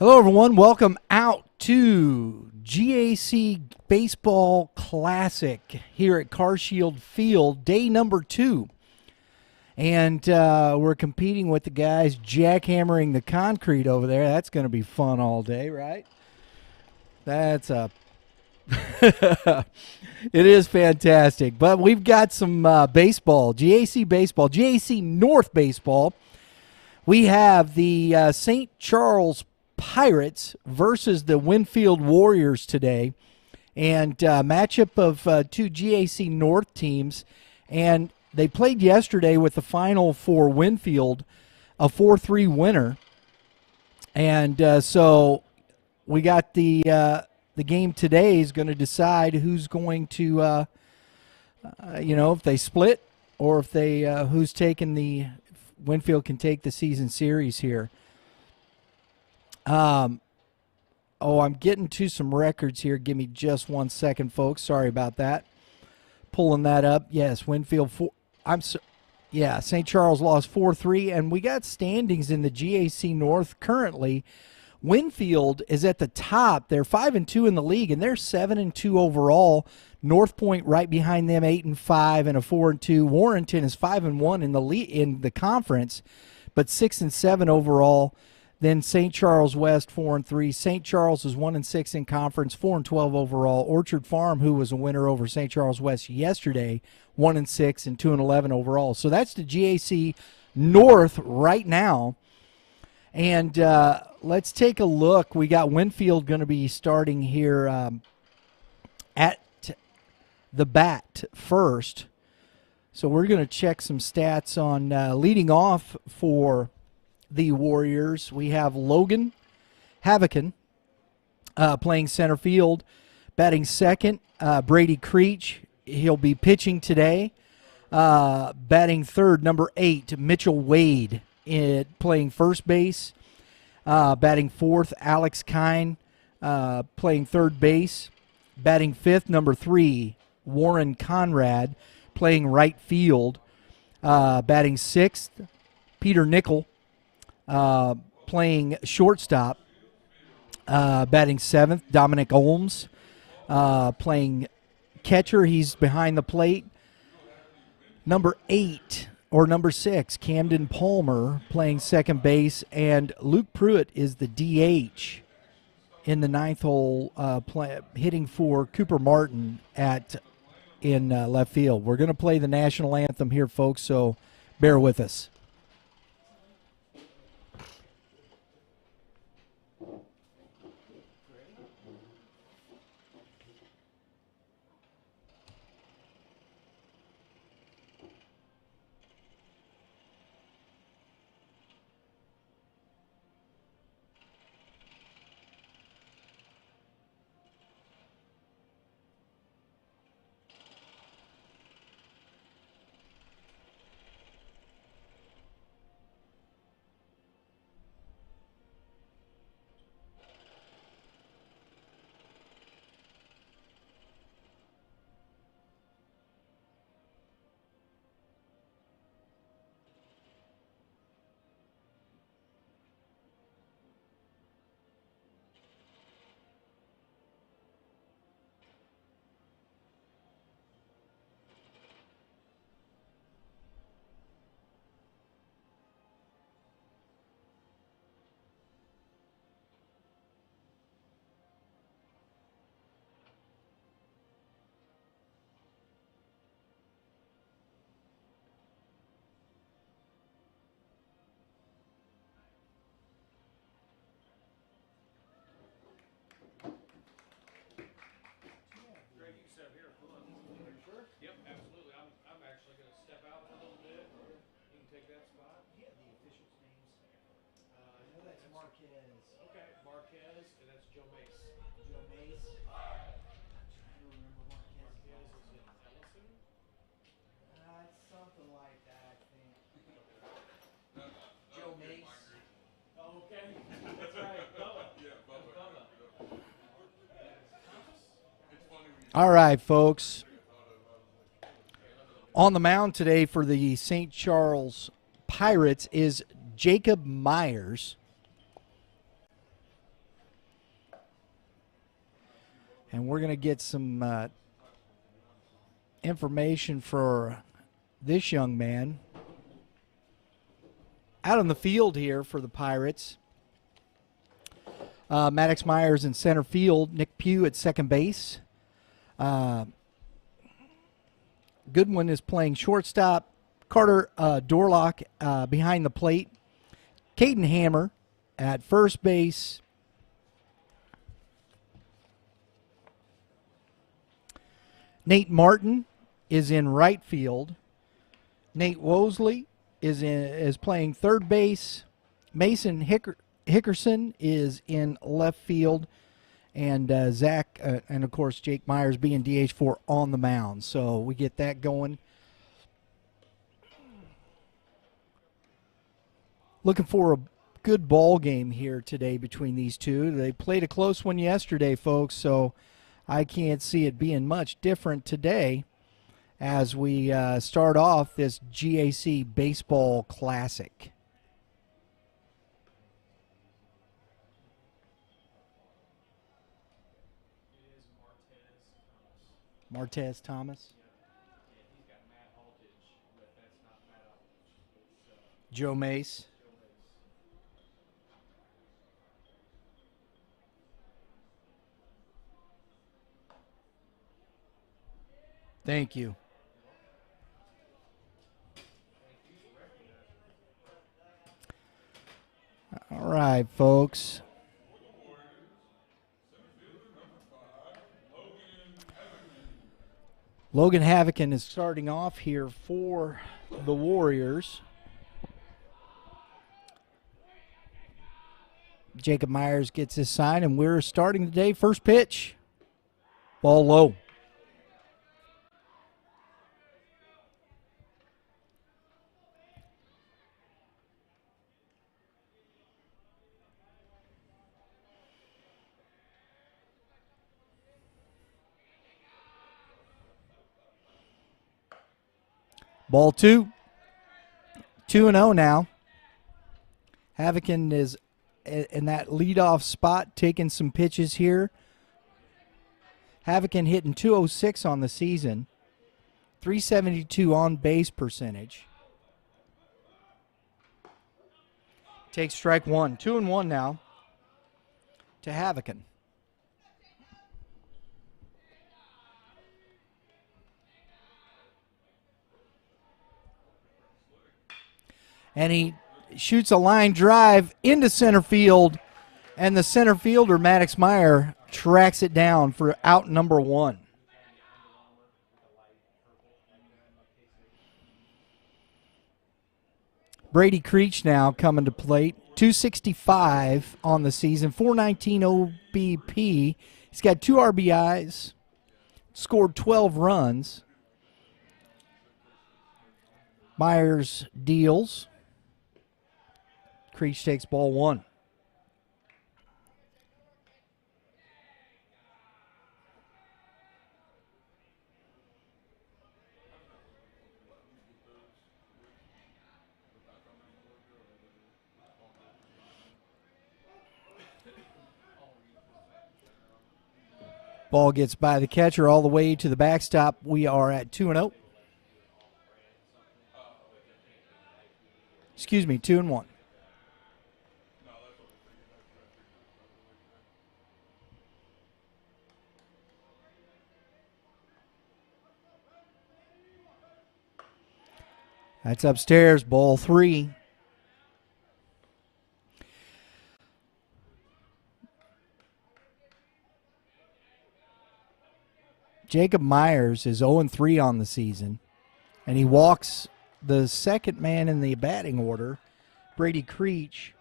Hello, everyone. Welcome out to GAC Baseball Classic here at Carshield Field, day number 2. And we're competing with the guys jackhammering the concrete over there. That's going to be fun all day, right? That's a... It is fantastic. But we've got some baseball, GAC baseball, GAC North baseball. We have the St. Charles Pirates versus the Winfield Warriors today, and matchup of two GAC North teams, and they played yesterday with the final for Winfield, a 4-3 winner, and so we got the game today is going to decide who's going to if they split or if they who's taking the Winfield can take the season series here. I'm getting to some records here. Give me just 1 second, folks. Sorry about that. Pulling that up. Yes, Winfield St. Charles lost 4-3, and we got standings in the GAC North currently. Winfield is at the top. They're 5-2 in the league, and they're 7-2 overall. North Point right behind them, 8-5 and a 4-2. Warrenton is 5-1 in the conference, but 6-7 overall. Then St. Charles West 4-3. St. Charles is 1-6 in conference, 4-12 overall. Orchard Farm, who was a winner over St. Charles West yesterday, 1-6 and 2-11 overall. So that's the GAC North right now. And let's take a look. We got Winfield going to be starting here at the bat first. So we're going to check some stats on leading off for the Warriors. We have Logan Havocan playing center field. Batting second, Brady Creech. He'll be pitching today. Batting third, number 8, Mitchell Wade playing first base. Batting fourth, Alex Kine playing third base. Batting fifth, number 3, Warren Conrad playing right field. Batting sixth, Peter Nickel playing shortstop. Batting seventh, Dominic Olms playing catcher. He's behind the plate. Number 6, Camden Palmer playing second base, and Luke Pruitt is the DH in the ninth hole, hitting for Cooper Martin in left field. We're going to play the national anthem here, folks, so bear with us. All right, folks. On the mound today for the St. Charles Pirates is Jacob Myers. And we're going to get some information for this young man. Out on the field here for the Pirates. Maddox Myers in center field. Nick Pugh at second base. Goodwin is playing shortstop. Carter Dorlock behind the plate. Caden Hammer at first base. Nate Martin is in right field. Nate Wosley is playing third base. Mason Hickerson is in left field. And Zach, and of course Jake Myers being DH4 on the mound. So we get that going. Looking for a good ball game here today between these two. They played a close one yesterday, folks, so I can't see it being much different today as we start off this GAC Baseball Classic. Martez Thomas. Joe Mace. Thank you. All right, folks. Logan Havican is starting off here for the Warriors. Jacob Myers gets his sign, and we're starting today. First pitch. Ball low. Ball two. 2-0 now. Havican is in that leadoff spot, taking some pitches here. Havican hitting .206 on the season. .372 on base percentage. Takes strike one. 2-1 now to Havican. And he shoots a line drive into center field, and the center fielder, Maddox Meyer, tracks it down for out number one. Brady Creech now coming to plate. .265 on the season, .419 OBP. He's got 2 RBIs, scored 12 runs. Myers deals. Creech takes ball one. Ball gets by the catcher all the way to the backstop. We are at 2-0. Excuse me, 2-1. That's upstairs, ball three. Jacob Myers is 0-3 on the season, and he walks the second man in the batting order, Brady Creech.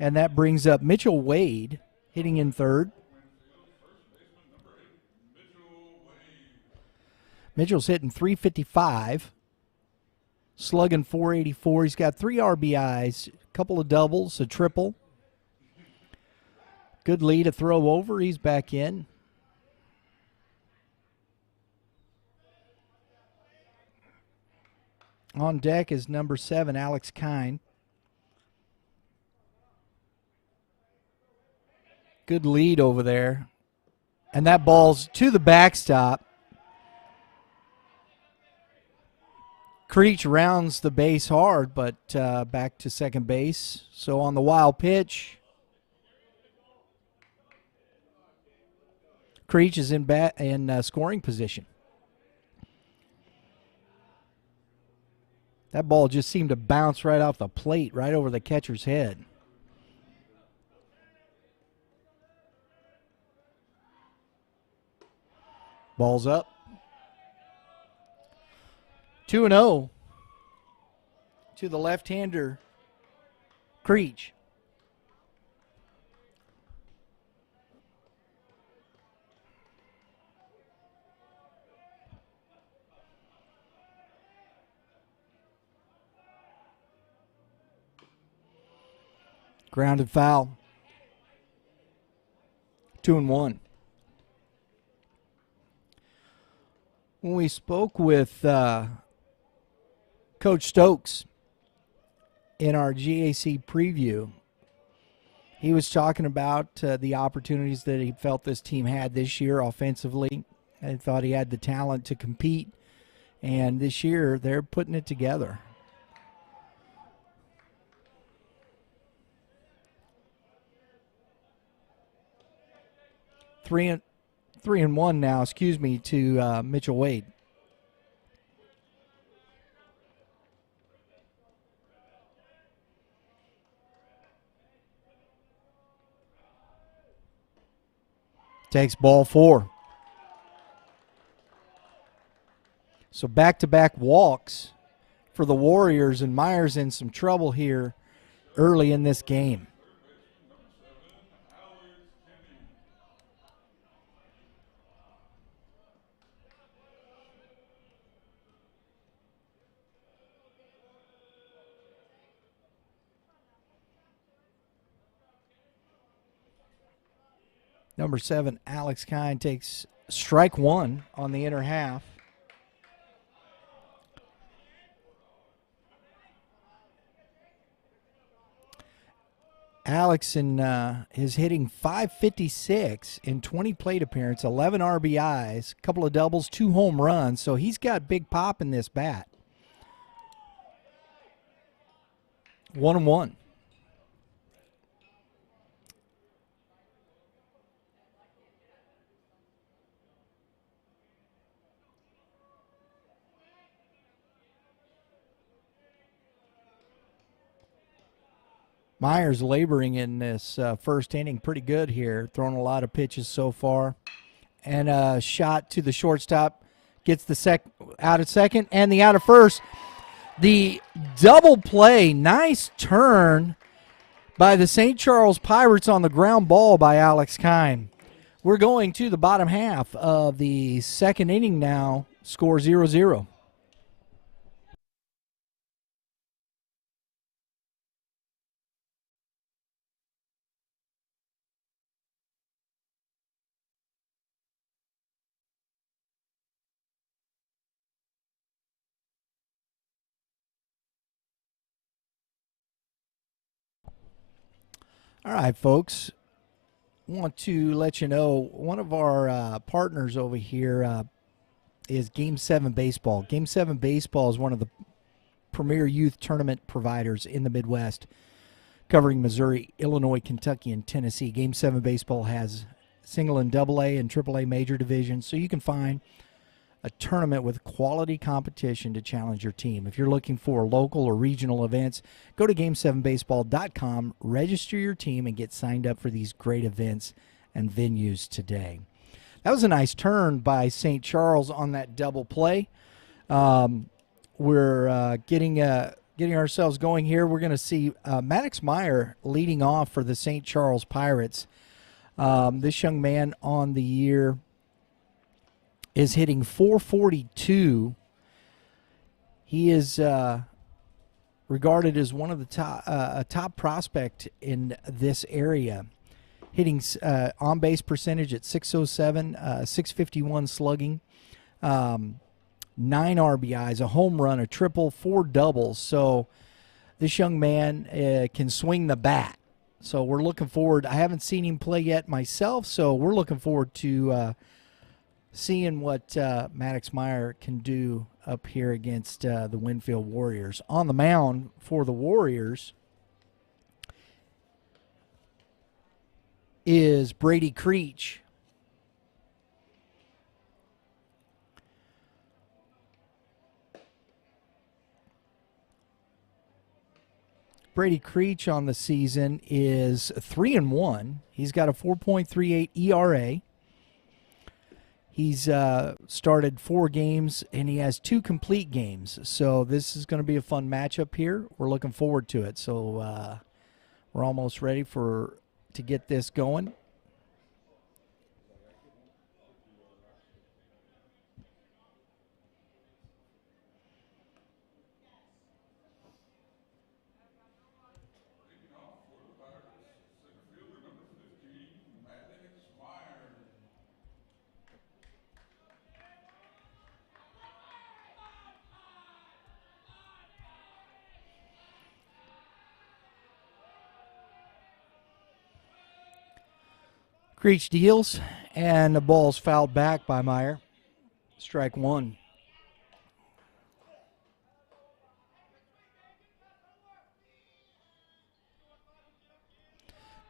And that brings up Mitchell Wade hitting in third. Mitchell's hitting .355, slugging .484. He's got 3 RBIs, a couple of doubles, a triple. Good lead, a throw over. He's back in. On deck is number 7, Alex Kine. Good lead over there. And that ball's to the backstop. Creech rounds the base hard, but back to second base. So on the wild pitch, Creech is in scoring position. That ball just seemed to bounce right off the plate, right over the catcher's head. Ball's up. 2-0 to the left-hander, Creech. Grounded foul. 2-1. When we spoke with Coach Stokes in our GAC preview, he was talking about the opportunities that he felt this team had this year offensively. I thought he had the talent to compete, and this year they're putting it together. Three and one now, to Mitchell Wade. Takes ball 4. So back-to-back walks for the Warriors, and Myers in some trouble here early in this game. Number 7, Alex Kine, takes strike 1 on the inner half. Alex is hitting .556 in 20 plate appearances, 11 RBIs, a couple of doubles, 2 home runs. So he's got big pop in this bat. 1-1. Myers laboring in this first inning pretty good here, throwing a lot of pitches so far. And a shot to the shortstop, gets the out at second and the out of first. The double play, nice turn by the St. Charles Pirates on the ground ball by Alex Kine. We're going to the bottom half of the second inning now, score 0-0. All right, folks. Want to let you know one of our partners over here is Game 7 Baseball. Game 7 Baseball is one of the premier youth tournament providers in the Midwest, covering Missouri, Illinois, Kentucky, and Tennessee. Game 7 Baseball has single and double A and triple A major divisions, so you can find a tournament with quality competition to challenge your team. If you're looking for local or regional events, go to game7baseball.com, register your team, and get signed up for these great events and venues today. That was a nice turn by St. Charles on that double play. We're getting ourselves going here. We're going to see Maddox Meyer leading off for the St. Charles Pirates. This young man on the year is hitting .442. He is regarded as one of the top prospect in this area, hitting on-base percentage at .607, .651 slugging, 9 RBIs, a home run, a triple, 4 doubles. So this young man can swing the bat. So we're looking forward. I haven't seen him play yet myself, so we're looking forward to seeing what Maddox Meyer can do up here against the Winfield Warriors. On the mound for the Warriors is Brady Creech. Brady Creech on the season is 3-1. He's got a 4.38 ERA. He's started 4 games, and he has 2 complete games. So this is going to be a fun matchup here. We're looking forward to it. So we're almost ready to get this going. Creech deals, and the ball's fouled back by Meyer. Strike 1.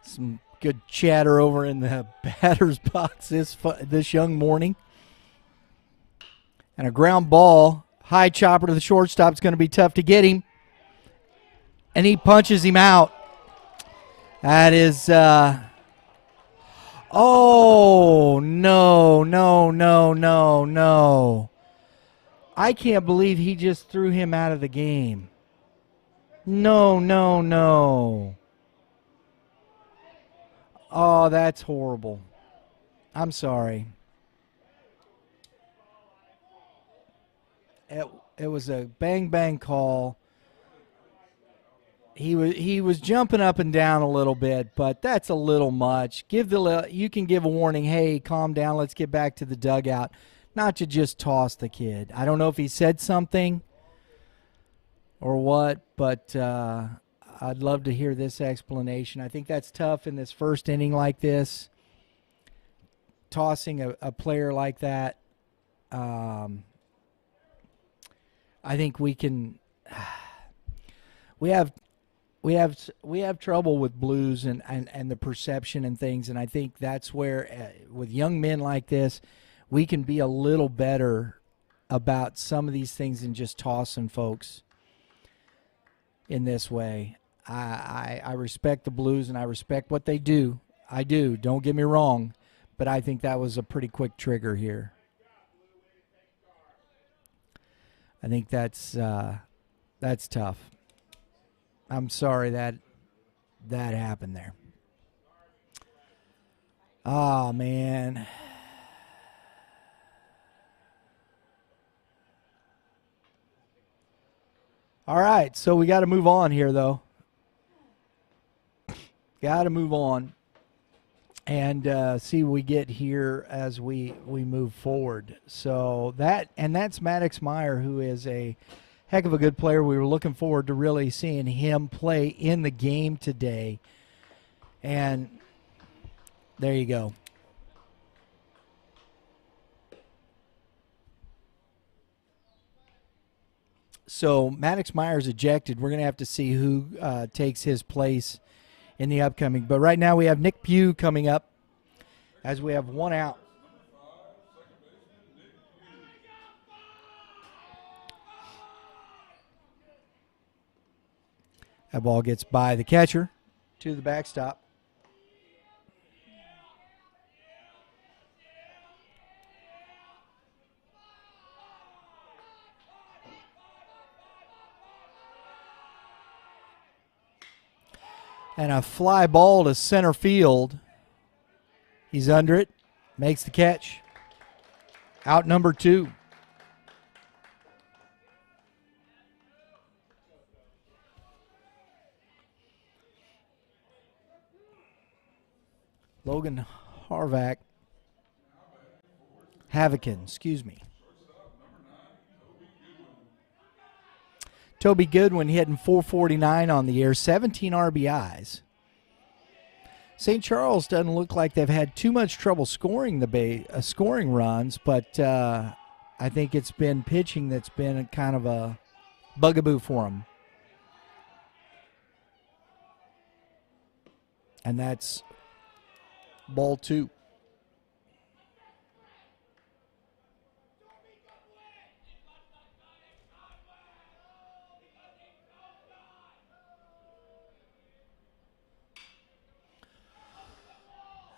Some good chatter over in the batter's box this young morning. And a ground ball, high chopper to the shortstop. It's going to be tough to get him. And he punches him out. That is, oh, no. I can't believe he just threw him out of the game. No. Oh, that's horrible. I'm sorry. It was a bang call. He was jumping up and down a little bit, but that's a little much. You can give a warning, hey, calm down, let's get back to the dugout, not to just toss the kid. I don't know if he said something or what, but I'd love to hear this explanation. I think that's tough in this first inning like this, tossing a player like that. I think we can. We have trouble with blues and the perception and things, and I think that's where with young men like this, we can be a little better about some of these things than just tossing folks in this way. I respect the blues and I respect what they do. I do. Don't get me wrong, but I think that was a pretty quick trigger here. I think that's tough. I'm sorry that happened there. Oh, man. All right, so we got to move on here, though. Got to move on and see what we get here as we move forward. So that's Maddox Meyer, who is a heck of a good player. We were looking forward to really seeing him play in the game today. And there you go. So Maddox Meyer's ejected. We're going to have to see who takes his place in the upcoming. But right now we have Nick Pugh coming up as we have 1 out. That ball gets by the catcher to the backstop. And a fly ball to center field. He's under it, makes the catch. Out number 2. Logan Havocan, excuse me. Toby Goodwin hitting .449 on the year, 17 RBIs. St. Charles doesn't look like they've had too much trouble scoring scoring runs, but I think it's been pitching that's been kind of a bugaboo for them. And that's ball 2.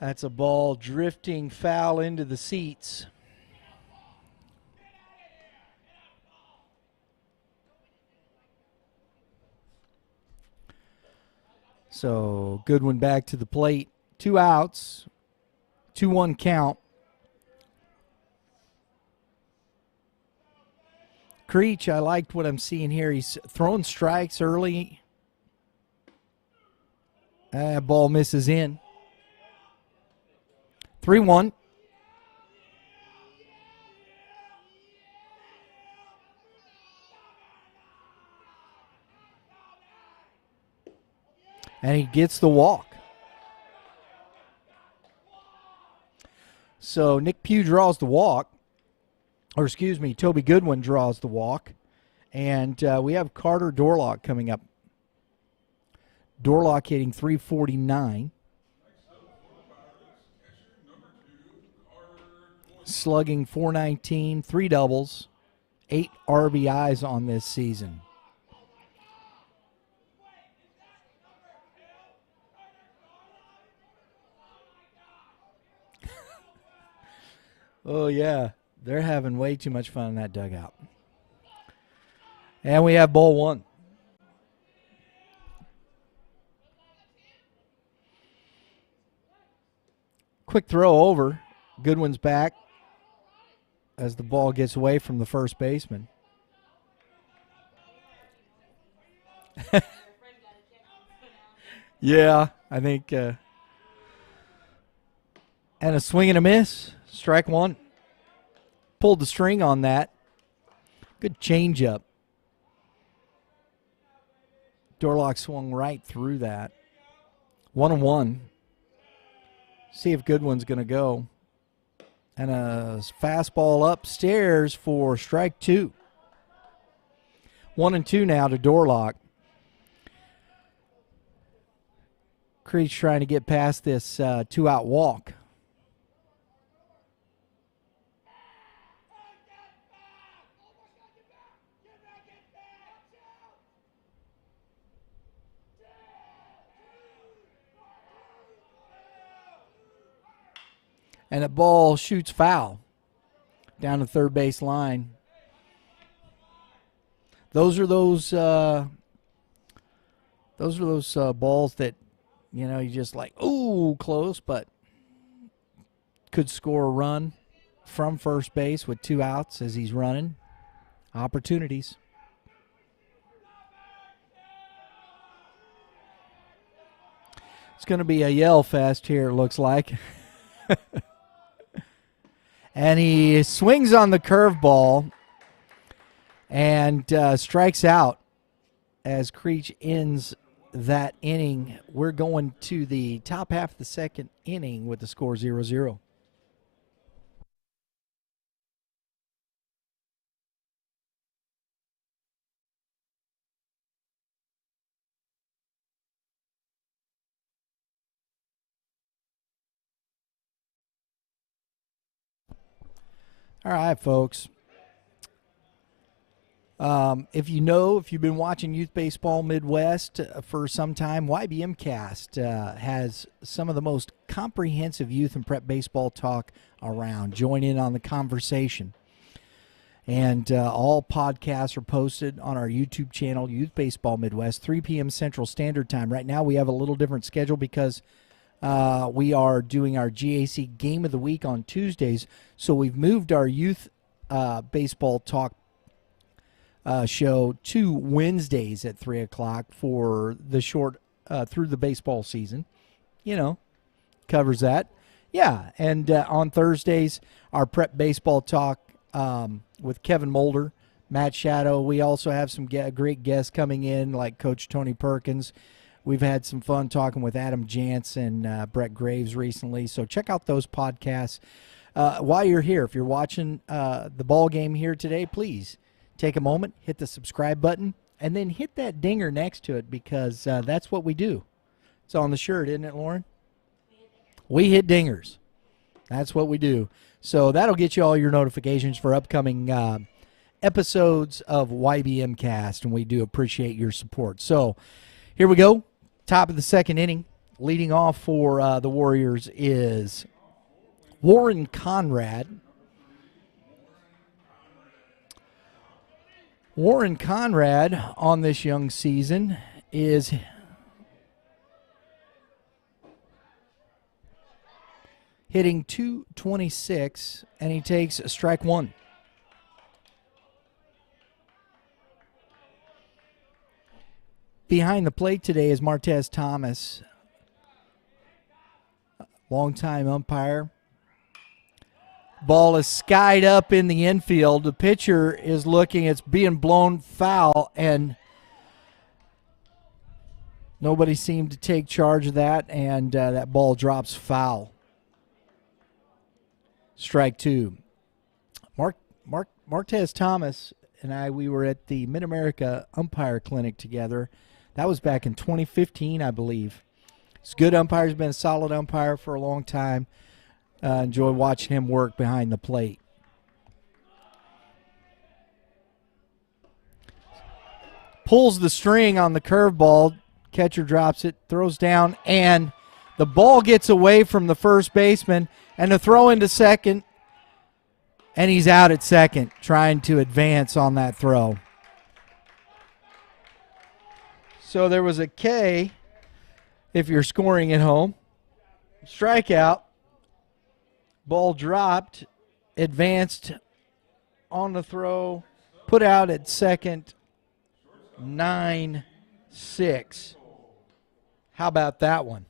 That's a ball drifting foul into the seats. So Goodwin back to the plate. 2 outs. 2-1 count. Creech, I liked what I'm seeing here. He's throwing strikes early. Ball misses in. 3-1. And he gets the walk. So Nick Pugh draws the walk. Or excuse me, Toby Goodwin draws the walk. And we have Carter Dorlock coming up. Dorlock hitting .349. Slugging .419, 3 doubles, 8 RBIs on this season. Oh, yeah. They're having way too much fun in that dugout. And we have ball 1. Quick throw over. Goodwin's back as the ball gets away from the first baseman. Yeah, I think. And a swing and a miss. Strike 1. Pulled the string on that. Good changeup. Dorlock swung right through that. 1-1. See if Goodwin's going to go. And a fastball upstairs for strike 2. 1-2 now to Dorlock. Creech trying to get past this 2-out walk. And the ball shoots foul down the third base line. Those are those balls that, you know, you just like, ooh, close, but could score a run from first base with 2 outs as he's running. Opportunities. It's going to be a yell fest here, it looks like. And he swings on the curveball and strikes out as Creech ends that inning. We're going to the top half of the second inning with the score 0-0. All right, folks. If you've been watching Youth Baseball Midwest for some time, YBMcast has some of the most comprehensive youth and prep baseball talk around. Join in on the conversation. And all podcasts are posted on our YouTube channel, Youth Baseball Midwest, 3 p.m. Central Standard Time. Right now we have a little different schedule because we are doing our GAC Game of the Week on Tuesdays. So we've moved our youth baseball talk show to Wednesdays at 3 o'clock for the short through the baseball season. You know, covers that. Yeah, and on Thursdays, our prep baseball talk with Kevin Moulder, Matt Shadow. We also have some great guests coming in like Coach Tony Perkins. We've had some fun talking with Adam Jantz and Brett Graves recently, so check out those podcasts. While you're here, if you're watching the ball game here today, please take a moment, hit the subscribe button, and then hit that dinger next to it because that's what we do. It's on the shirt, isn't it, Lauren? We hit dingers. That's what we do. So that'll get you all your notifications for upcoming episodes of YBMcast, and we do appreciate your support. So here we go. Top of the second inning. Leading off for the Warriors is Warren Conrad. Warren Conrad on this young season is hitting .226, and he takes strike one. Behind the plate today is Martez Thomas, longtime umpire. Ball is skied up in the infield. The pitcher is looking, it's being blown foul, and nobody seemed to take charge of that, and that ball drops foul. Strike two. Martez Thomas and we were at the Mid-America Umpire Clinic together. That was back in 2015, I believe. He's a good umpire. He's been a solid umpire for a long time. Enjoy watching him work behind the plate. Pulls the string on the curveball. Catcher drops it, throws down, and the ball gets away from the first baseman, and a throw into second, and he's out at second trying to advance on that throw. So there was a K if you're scoring at home. Strikeout. Ball dropped, advanced on the throw, put out at second, 9-6. How about that one?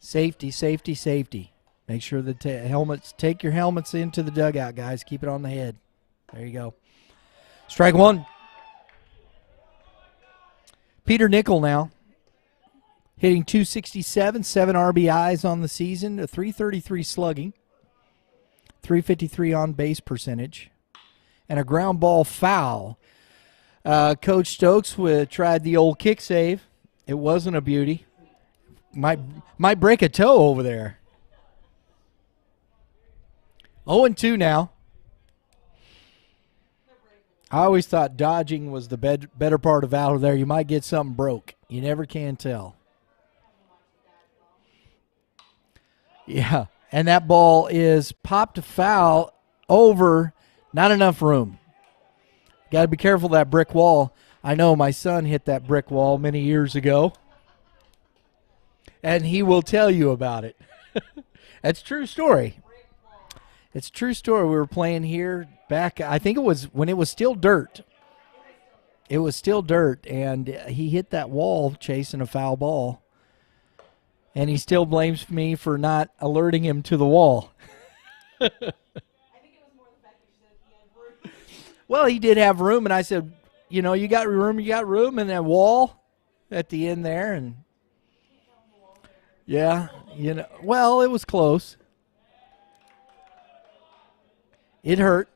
Safety, safety, safety. Make sure the helmets, take your helmets into the dugout, guys. Keep it on the head. There you go. Strike one. Peter Nickel now. Hitting .267, 7 RBIs on the season, a .333 slugging, .353 on base percentage, and a ground ball foul. Coach Stokes tried the old kick save. It wasn't a beauty. Might break a toe over there. 0-2 now. I always thought dodging was the better part of out of there. You might get something broke. You never can tell. Yeah, and that ball is popped to foul over, not enough room. Got to be careful of that brick wall. I know my son hit that brick wall many years ago, and he will tell you about it. That's a true story. It's a true story. We were playing here back, I think it was when it was still dirt. It was still dirt, and he hit that wall chasing a foul ball. And he still blames me for not alerting him to the wall. I think it was more the fact that you said he had room. Well, he did have room, and I said, you got room, and that wall at the end there. And yeah, well, it was close. It hurt.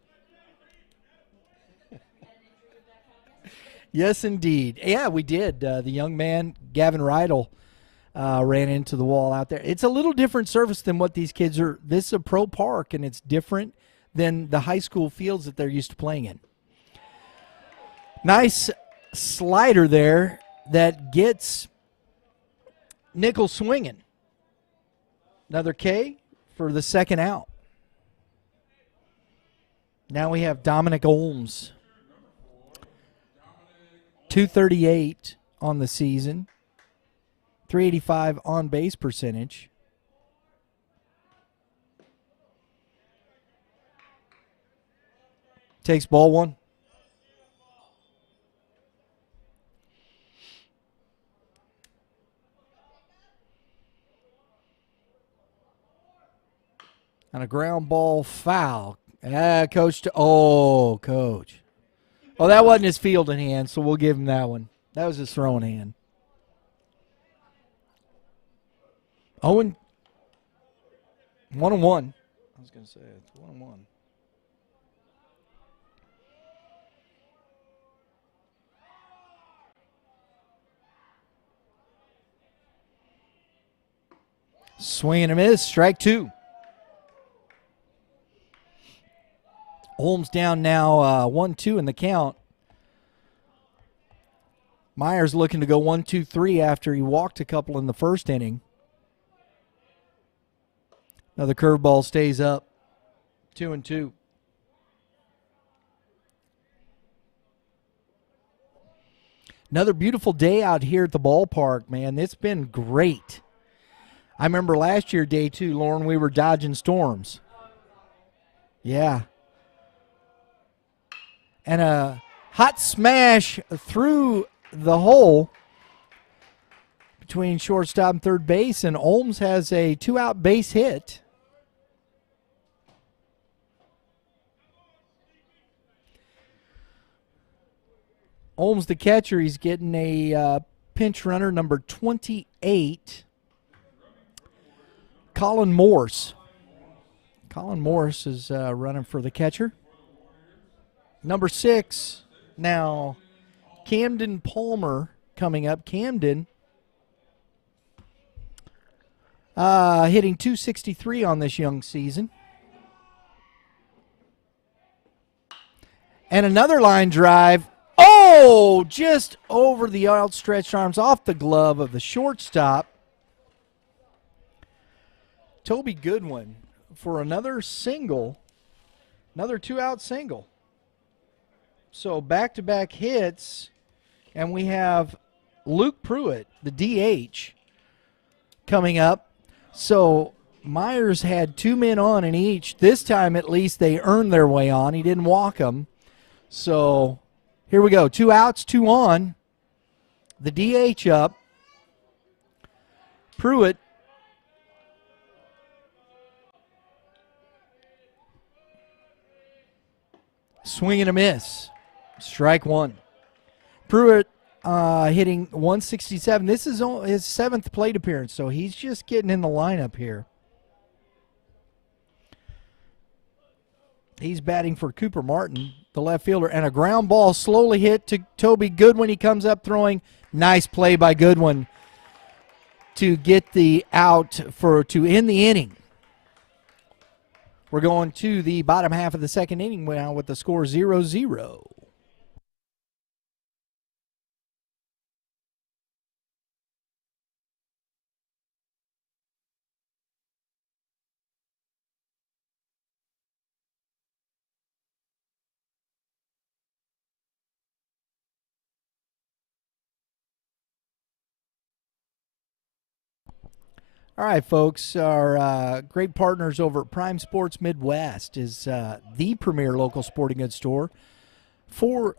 Yes, indeed. Yeah, we did. The young man, Gavin Rydell, ran into the wall out there. It's a little different surface than what these kids are. This is a pro park, and it's different than the high school fields that they're used to playing in. Nice slider there that gets Nickel swinging. Another K for the second out. Now we have Dominic Olms. 238 on the season. .385 on base percentage. Takes ball one. On a ground ball foul. Coach. Coach. Oh, that wasn't his fielding hand, so we'll give him that one. That was his throwing hand. Owen. 1-1. I was going to say it's 1-1. Swing and a miss. Strike 2. Holmes down now 1-2 in the count. Myers looking to go 1-2-3 after he walked a couple in the first inning. Another curveball stays up. 2-2. Another beautiful day out here at the ballpark, man. It's been great. I remember last year, day 2, Lauren, we were dodging storms. Yeah. And a hot smash through the hole between shortstop and third base, and Holmes has a 2-out base hit. Holmes, the catcher, he's getting a pinch runner, number 28, Colin Morse. Colin Morse is running for the catcher. Number 6, now Camden Palmer coming up. Camden hitting .263 on this young season. And another line drive. Oh, just over the outstretched arms, off the glove of the shortstop. Toby Goodwin for another single, another 2-out single. So back-to-back hits, and we have Luke Pruitt, the DH, coming up. So Myers had 2 men on in each. This time, at least, they earned their way on. He didn't walk them. So here we go. 2 outs, 2 on. The DH up. Pruitt. Swing and a miss. Strike 1. Pruitt hitting 167. This is his 7th plate appearance, so he's just getting in the lineup here. He's batting for Cooper Martin, the left fielder, and a ground ball slowly hit to Toby Goodwin. He comes up throwing. Nice play by Goodwin to get the out to end the inning. We're going to the bottom half of the second inning now with the score 0-0. All right, folks, our great partners over at Prime Sports Midwest is the premier local sporting goods store for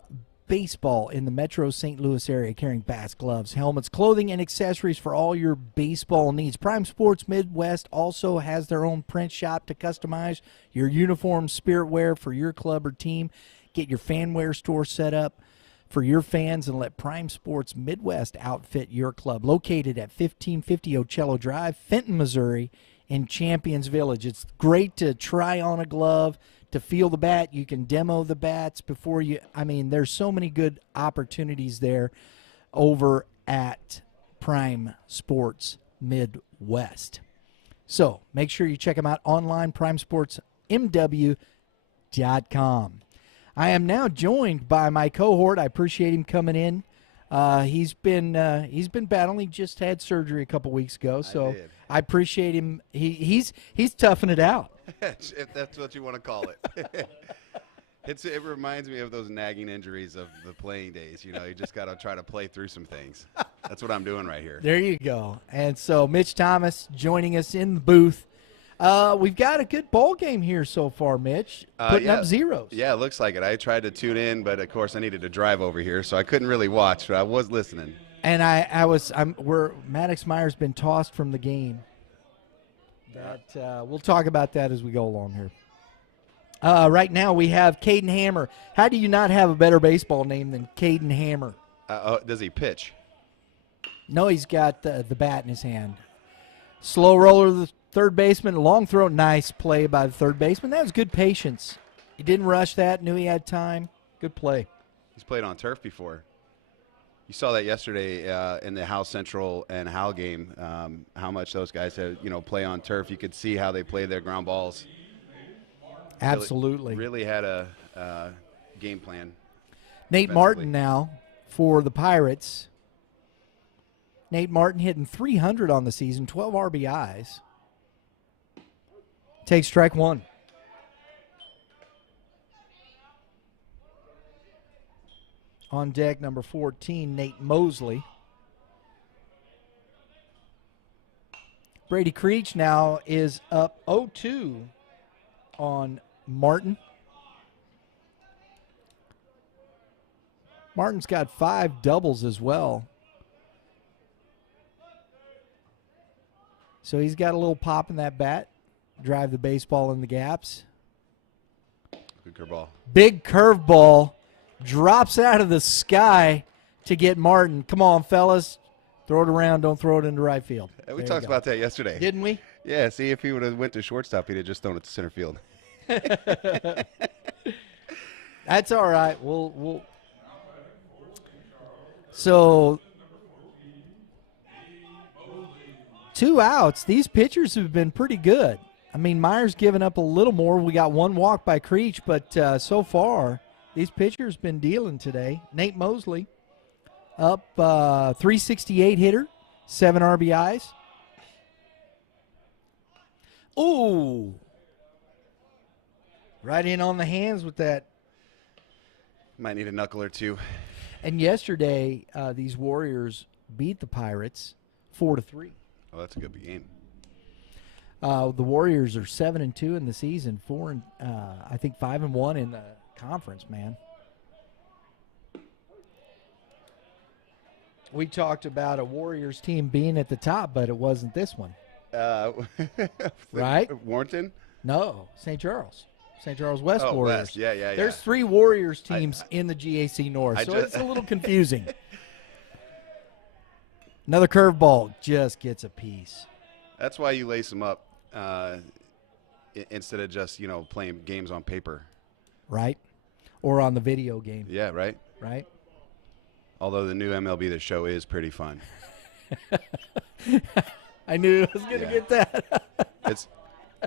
baseball in the metro St. Louis area, carrying bats, gloves, helmets, clothing, and accessories for all your baseball needs. Prime Sports Midwest also has their own print shop to customize your uniform, spirit wear for your club or team. Get your fan wear store set up for your fans and let Prime Sports Midwest outfit your club. Located at 1550 Ocello Drive, Fenton, Missouri, in Champions Village. It's great to try on a glove, to feel the bat. You can demo the bats before you. I mean, there's so many good opportunities there over at Prime Sports Midwest. So make sure you check them out online, primesportsmw.com. I am now joined by my cohort. I appreciate him coming in. He's been battling. He just had surgery a couple weeks ago, so I appreciate him. He's toughing it out. If that's what you want to call it. It reminds me of those nagging injuries of the playing days. You know, you just got to try to play through some things. That's what I'm doing right here. There you go. And so Mitch Thomas joining us in the booth. We've got a good ball game here so far, Mitch. Putting up zeros. Yeah, it looks like it. I tried to tune in, but of course I needed to drive over here, so I couldn't really watch, but I was listening. And Maddox Meyer's been tossed from the game. We'll talk about that as we go along here. Right now we have Caden Hammer. How do you not have a better baseball name than Caden Hammer? Does he pitch? No, he's got the bat in his hand. Slow roller to the third baseman, long throw, nice play by the third baseman. That was good patience. He didn't rush that, knew he had time. Good play. He's played on turf before. You saw that yesterday in the Hal Central and Hal game, how much those guys have, play on turf. You could see how they play their ground balls. Absolutely. Really had a game plan. Nate Martin now for the Pirates. Nate Martin hitting .300 on the season, 12 RBIs. Takes strike one. On deck, number 14, Nate Mosley. Brady Creech now is up 0-2 on Martin. Martin's got 5 doubles as well. So he's got a little pop in that bat. Drive the baseball in the gaps. Good curveball. Big curveball. Drops out of the sky to get Martin. Come on, fellas. Throw it around. Don't throw it into right field. We talked about that yesterday. Didn't we? Yeah, see, if he would have went to shortstop, he'd have just thrown it to center field. That's all right. We'll. So 2 outs. These pitchers have been pretty good. I mean, Meyer's given up a little more. We got 1 walk by Creech, but so far these pitchers been dealing today. Nate Mosley up 368 hitter, 7 RBIs. Ooh. Right in on the hands with that. Might need a knuckle or two. And yesterday, these Warriors beat the Pirates 4-3. Oh, that's a good game. The Warriors are 7-2 in the season, I think 5-1 in the conference. Man, we talked about a Warriors team being at the top, but it wasn't this one. Right? Warrenton? No, St. Charles West Warriors. West. Yeah. There's 3 Warriors teams in the GAC North, so it's a little confusing. Another curveball just gets a piece. That's why you lace them up instead of just, playing games on paper. Right. Or on the video game. Yeah, right? Right. Although the new MLB The Show is pretty fun. I knew I was going to get that.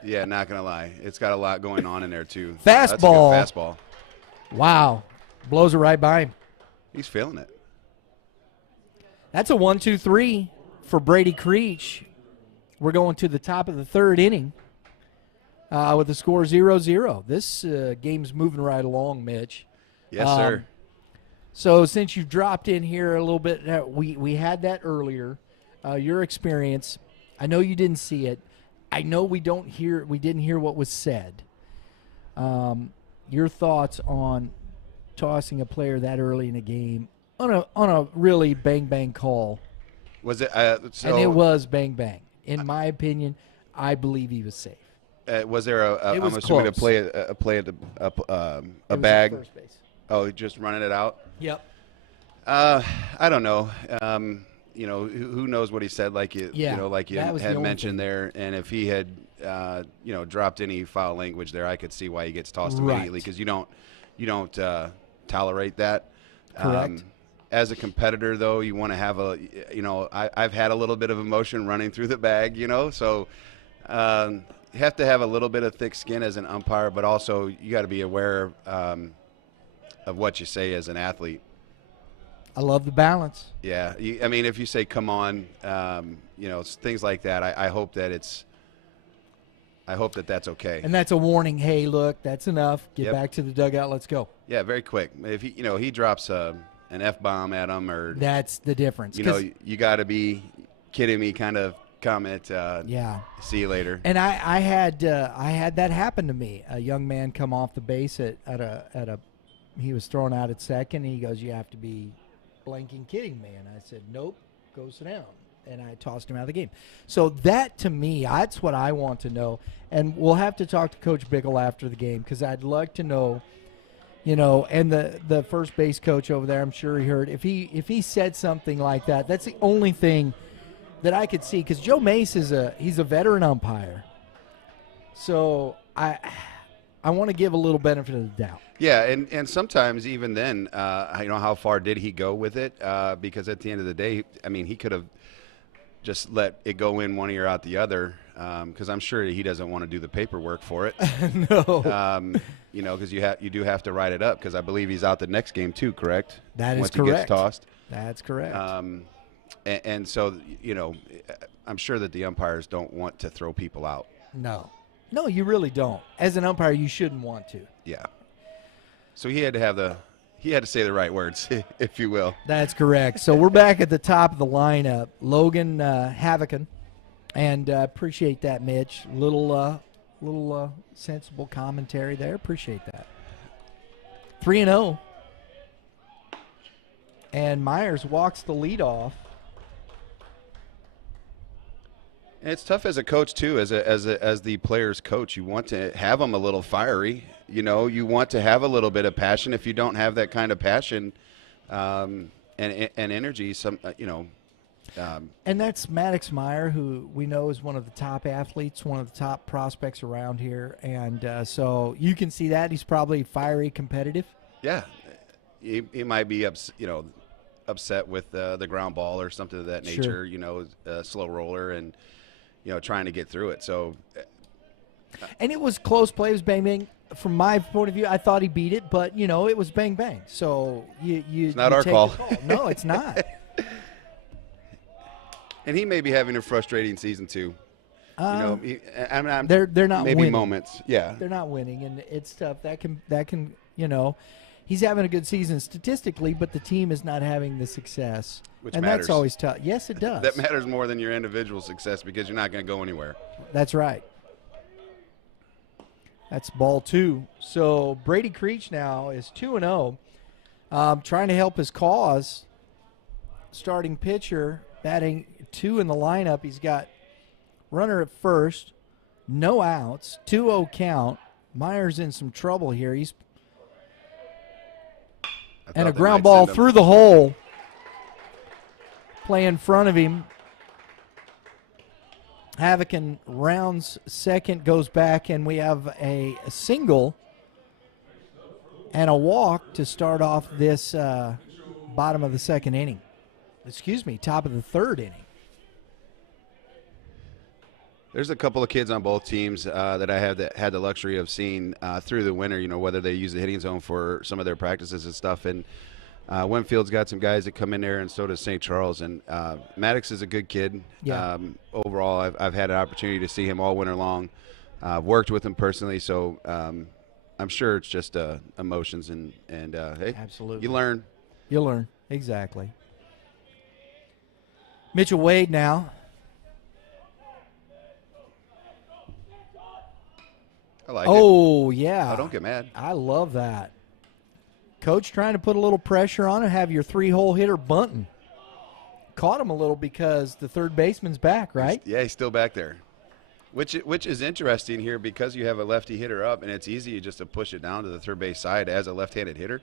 Not going to lie. It's got a lot going on in there, too. Fastball. That's a good fastball. Wow. Blows it right by him. He's feeling it. That's a 1-2-3 for Brady Creech. We're going to the top of the 3rd inning with the score 0-0. This game's moving right along, Mitch. Yes, sir. So since you've dropped in here a little bit, we had that earlier. Your experience, I know you didn't see it. I know we didn't hear what was said. Your thoughts on tossing a player that early in a game on a really bang call? Was it? And it was bang. In my opinion, I believe he was safe. Was there I'm assuming close. a play at a bag? First base. Oh, just running it out. Yep. I don't know. Who knows what he said? Like you had mentioned there, and if he had, dropped any foul language there, I could see why he gets tossed immediately, because you don't tolerate that. Correct. As a competitor, though, you want to have I've had a little bit of emotion running through the bag, so you have to have a little bit of thick skin as an umpire, but also you got to be aware of what you say as an athlete. I love the balance. Yeah. If you say, come on, things like that, I hope that that's okay. And that's a warning. Hey, look, that's enough. Get back to the dugout. Let's go. Yeah, very quick. If he drops an F-bomb at him, or that's the difference. You got to be kidding me kind of comment. See you later. And I had that happen to me. A young man come off the base at a he was thrown out at second, and he goes, "You have to be blanking kidding me." And I said, "Nope, go sit down." and I tossed him out of the game. So that, to me, that's what I want to know. And we'll have to talk to Coach Bickle after the game because I'd like to know, and the first base coach over there, I'm sure he heard. If he said something like that, that's the only thing that I could see because Joe Mace he's a veteran umpire. So I want to give a little benefit of the doubt. Yeah, and sometimes even then, how far did he go with it? Because at the end of the day, I mean, he could have just let it go in one ear out the other because I'm sure he doesn't want to do the paperwork for it. No. Because you do have to write it up because I believe he's out the next game too, correct? That is Once correct. He gets tossed. That's correct. And so, I'm sure that the umpires don't want to throw people out. No, you really don't. As an umpire, you shouldn't want to. Yeah. So he had to say the right words, if you will. That's correct. So we're back at the top of the lineup. Logan Havocan, and appreciate that, Mitch. Little sensible commentary there. Appreciate that. 3-0. And Myers walks the lead off. And it's tough as a coach too, as the player's coach. You want to have them a little fiery. You want to have a little bit of passion. If you don't have that kind of passion and energy, and that's Maddox Meyer, who we know is one of the top athletes, one of the top prospects around here, and so you can see that he's probably fiery, competitive. Yeah, he might be upset with the ground ball or something of that nature. Sure. Slow roller and. Trying to get through it. So, and it was close play. It was bang bang. From my point of view, I thought he beat it, but it was bang bang. So it's not our call. No, it's not. And he may be having a frustrating season too. They're not maybe winning. Moments. Yeah, they're not winning, and it's tough. That can. He's having a good season statistically, but the team is not having the success. Which and matters. That's always tough. Yes, it does. That matters more than your individual success because you're not going to go anywhere. That's right. That's ball 2. So Brady Creech now is 2-0, trying to help his cause. Starting pitcher, batting 2 in the lineup. He's got runner at first, no outs, 2-0 count. Myers in some trouble here. And a ground ball through the hole. Play in front of him. Havocan rounds second, goes back, and we have a single and a walk to start off this bottom of the second inning. Top of the third inning. There's a couple of kids on both teams that I had the luxury of seeing through the winter, whether they use the hitting zone for some of their practices and stuff. And Winfield's got some guys that come in there, and so does St. Charles. And Maddox is a good kid. Yeah. Overall, I've had an opportunity to see him all winter long. I've worked with him personally, so I'm sure it's just emotions. And hey, absolutely, you learn. You'll learn. Exactly. Mitchell Wade now. I like it. Yeah. Oh, don't get mad. I love that. Coach trying to put a little pressure on it, have your 3-hole hitter bunting. Caught him a little because the third baseman's back, right? He's still back there, which is interesting here because you have a lefty hitter up, and it's easy just to push it down to the third base side as a left-handed hitter.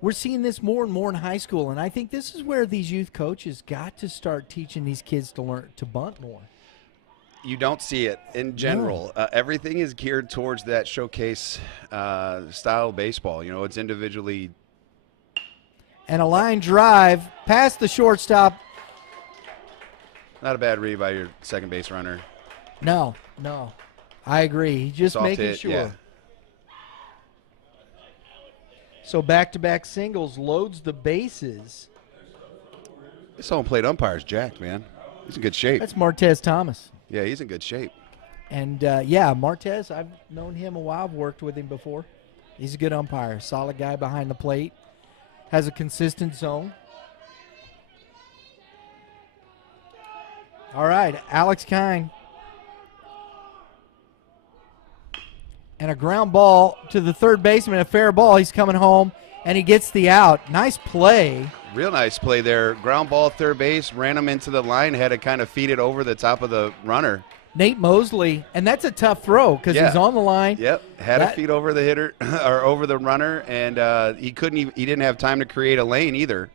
We're seeing this more and more in high school, and I think this is where these youth coaches got to start teaching these kids to learn to bunt more. You don't see it in general. No. Everything is geared towards that showcase style baseball. It's individually. And a line drive past the shortstop. Not a bad read by your second base runner. No. I agree. He's just Soft making hit, sure. Yeah. So back-to-back singles loads the bases. This home plate umpire's jacked, man. He's in good shape. That's Martez Thomas. Yeah, he's in good shape. And, Martez, I've known him a while. I've worked with him before. He's a good umpire. Solid guy behind the plate. Has a consistent zone. All right, Alex Kine. And a ground ball to the third baseman, a fair ball. He's coming home. And he gets the out. Nice play. Real nice play there. Ground ball, third base, ran him into the line, had to kind of feed it over the top of the runner. Nate Mosley, and that's a tough throw because he's on the line. Yep, had to feed over the hitter or over the runner, and he didn't have time to create a lane either.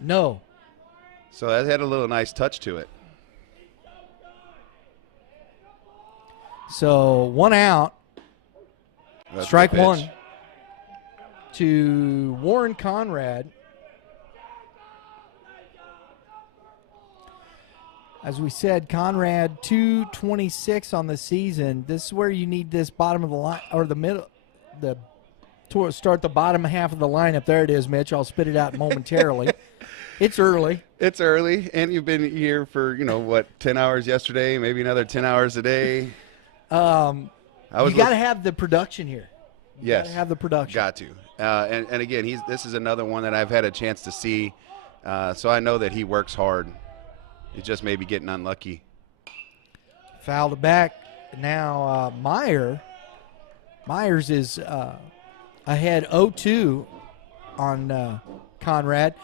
No. So that had a little nice touch to it. So 1 out. That's strike one to Warren Conrad. As we said, Conrad 226 on the season. This is where you need this bottom of the line or the middle, to start the bottom half of the lineup. There it is, Mitch. I'll spit it out momentarily. It's early. It's early, and you've been here for 10 hours yesterday, maybe another 10 hours a day. You got to have the production here. Yes, got to have the production. Got to. And again, this is another one that I've had a chance to see, so I know that he works hard. He's just maybe getting unlucky. Fouled it back. Now Myers is ahead 0-2 on Conrad.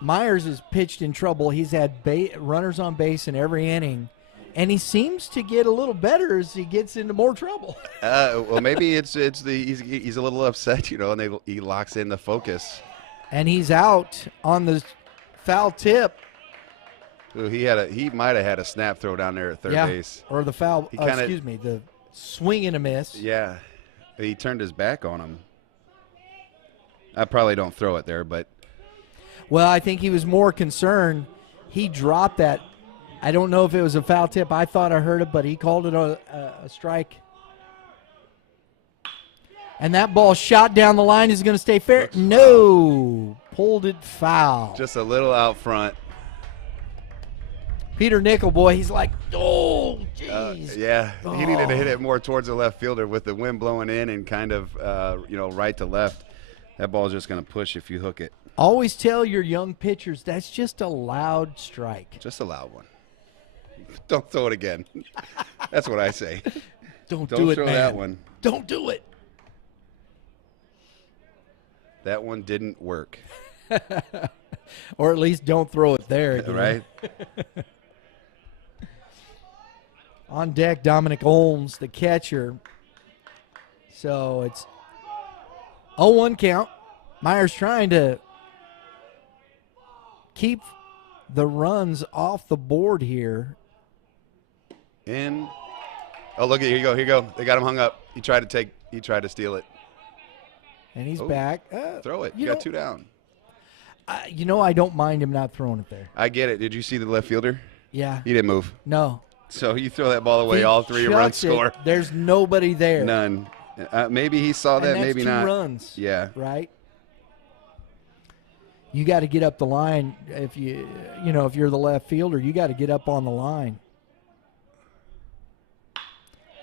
Myers has pitched in trouble. He's had runners on base in every inning, and he seems to get a little better as he gets into more trouble. Well, maybe he's a little upset, and he locks in the focus. And he's out on the foul tip. He might have had a snap throw down there at third base. Or the foul, the swing and a miss. Yeah, he turned his back on him. I probably don't throw it there, but. Well, I think he was more concerned. He dropped that. I don't know if it was a foul tip. I thought I heard it, but he called it a strike. And that ball shot down the line is going to stay fair. No. Pulled it foul. Just a little out front. Peter Nickelboy, he's like, oh, jeez. He needed to hit it more towards the left fielder with the wind blowing in and kind of, right to left. That ball's just going to push if you hook it. Always tell your young pitchers that's just a loud strike. Just a loud one. Don't throw it again. That's what I say. Don't do it, throw man. That one. Don't do it. That one didn't work. Or at least don't throw it there again. Right. On deck, Dominic Olms, the catcher. So it's 0-1 count. Myers trying to keep the runs off the board here. Oh, look, here you go. They got him hung up. He tried to steal it. And he's back. Throw it. You got 2 down. I don't mind him not throwing it there. I get it. Did you see the left fielder? Yeah. He didn't move. No. So you throw that ball away, all 3 runs score. There's nobody there. None. Maybe he saw that, maybe not. 2 runs. Yeah. Right? You got to get up the line. If if you're the left fielder, you got to get up on the line.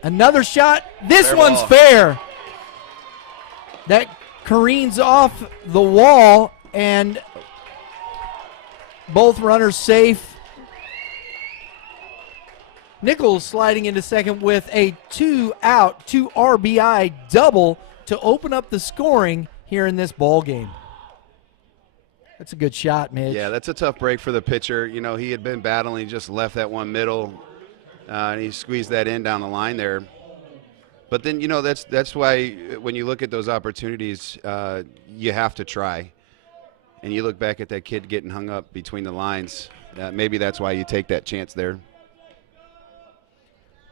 Another shot. This one's fair. That careens off the wall, and both runners safe. Nichols sliding into second with a 2-out, 2 RBI double to open up the scoring here in this ball game. That's a good shot, Mitch. Yeah, that's a tough break for the pitcher. He had been battling, just left that one middle, and he squeezed that in down the line there. But then, that's why when you look at those opportunities, you have to try. And you look back at that kid getting hung up between the lines. Maybe that's why you take that chance there.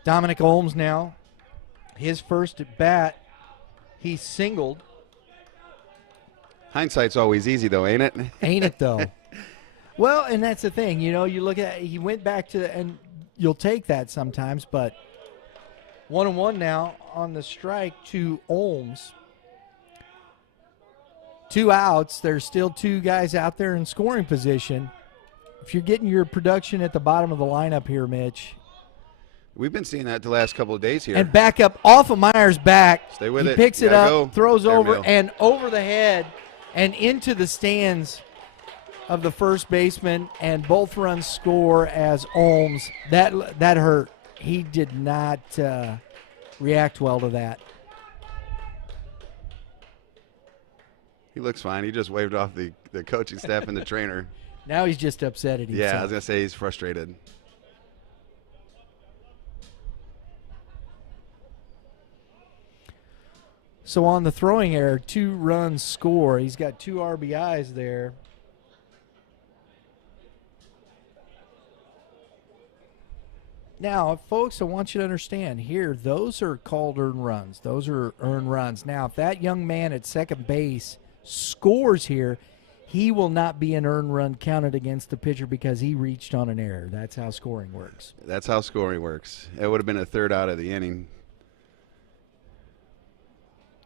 Dominic Olms now, his first at bat, he singled. Hindsight's always easy, though, ain't it? Ain't it, though? Well, and that's the thing. You look at he went back to, and you'll take that sometimes, but 1-1 now on the strike to Olms. 2 outs. There's still 2 guys out there in scoring position. If you're getting your production at the bottom of the lineup here, Mitch. We've been seeing that the last couple of days here. And back up off of Myers' back. Stay with it. He picks it up, throws over, Mill. and over the head and into the stands of the first baseman, and both runs score as Olms. That hurt. He did not react well to that. looks fine. He just waved off the coaching staff and the trainer. Now he's just upset at himself. Yeah, I was going to say he's frustrated. So on the throwing error, 2 runs score. He's got 2 RBIs there. Now, folks, I want you to understand here, those are called earned runs. Those are earned runs. Now, if that young man at second base scores here, he will not be an earned run counted against the pitcher because he reached on an error. That's how scoring works. That's how scoring works. It would have been a third out of the inning.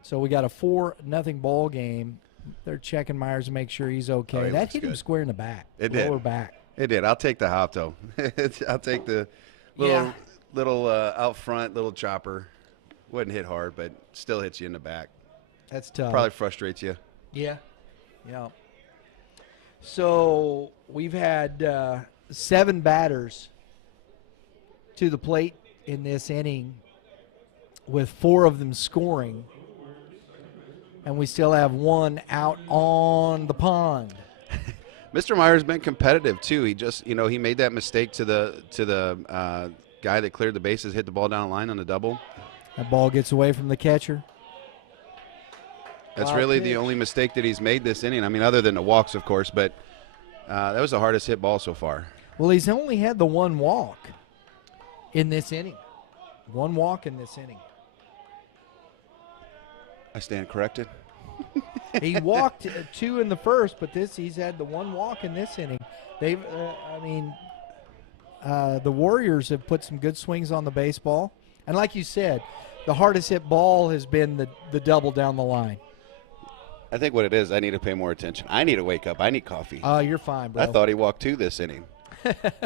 So we got a 4-0 ball game. They're checking Myers to make sure he's okay. Oh, that hit him square in the back. It lower did. back. It did. I'll take the hop, though. I'll take the little out front, little chopper. Wouldn't hit hard, but still hits you in the back. That's tough. Probably frustrates you. Yeah. Yeah. So we've had 7 batters to the plate in this inning, with 4 of them scoring. And we still have 1 out on the pond. Mr. Meyer's been competitive too. He just, he made that mistake to the guy that cleared the bases, hit the ball down the line on the double. That ball gets away from the catcher. That's really the only mistake that he's made this inning. I mean, other than the walks, of course, but that was the hardest hit ball so far. Well, he's only had the 1 walk in this inning. 1 walk in this inning. I stand corrected. He walked 2 in the first, but he's had the 1 walk in this inning. They've, the Warriors have put some good swings on the baseball, and like you said, the hardest hit ball has been the double down the line. I think what it is, I need to pay more attention. I need to wake up. I need coffee. You're fine, bro. I thought he walked 2 this inning.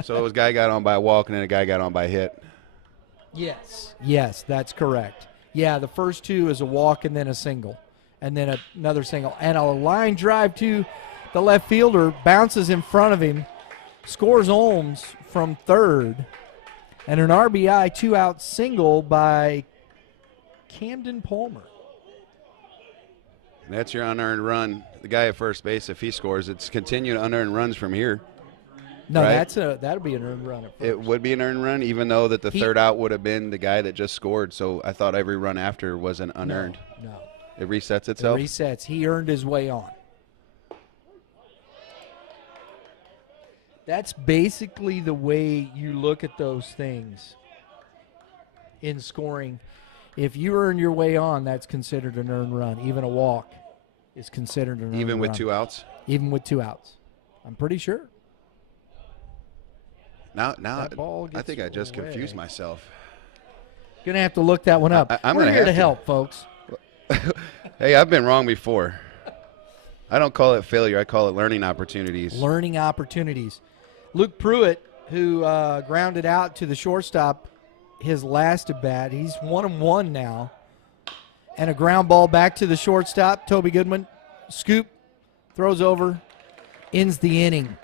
So it was a guy got on by a walk, and then a guy got on by a hit. Yes, that's correct. Yeah, the first 2 is a walk and then a single, and then another single. And a line drive to the left fielder, bounces in front of him, scores Olms from third, and an RBI 2-out single by Camden Palmer. And that's your unearned run. The guy at first base, if he scores, it's continued unearned runs from here. No, right? that'll be an earned run at first. It would be an earned run, even though that the third out would have been the guy that just scored. So I thought every run after was an unearned. No. It resets itself? It resets. He earned his way on. That's basically the way you look at those things in scoring. If you earn your way on, that's considered an earned run. Even a walk is considered an earned run. Even with 2 outs? Even with 2 outs. I'm pretty sure. Now I think I just confused myself. Going to have to look that one up. We're here to help, folks. Hey, I've been wrong before. I don't call it failure. I call it learning opportunities. Learning opportunities. Luke Pruitt, who grounded out to the shortstop his last at bat. He's 1-1 now. And a ground ball back to the shortstop. Toby Goodman, scoop, throws over, ends the inning.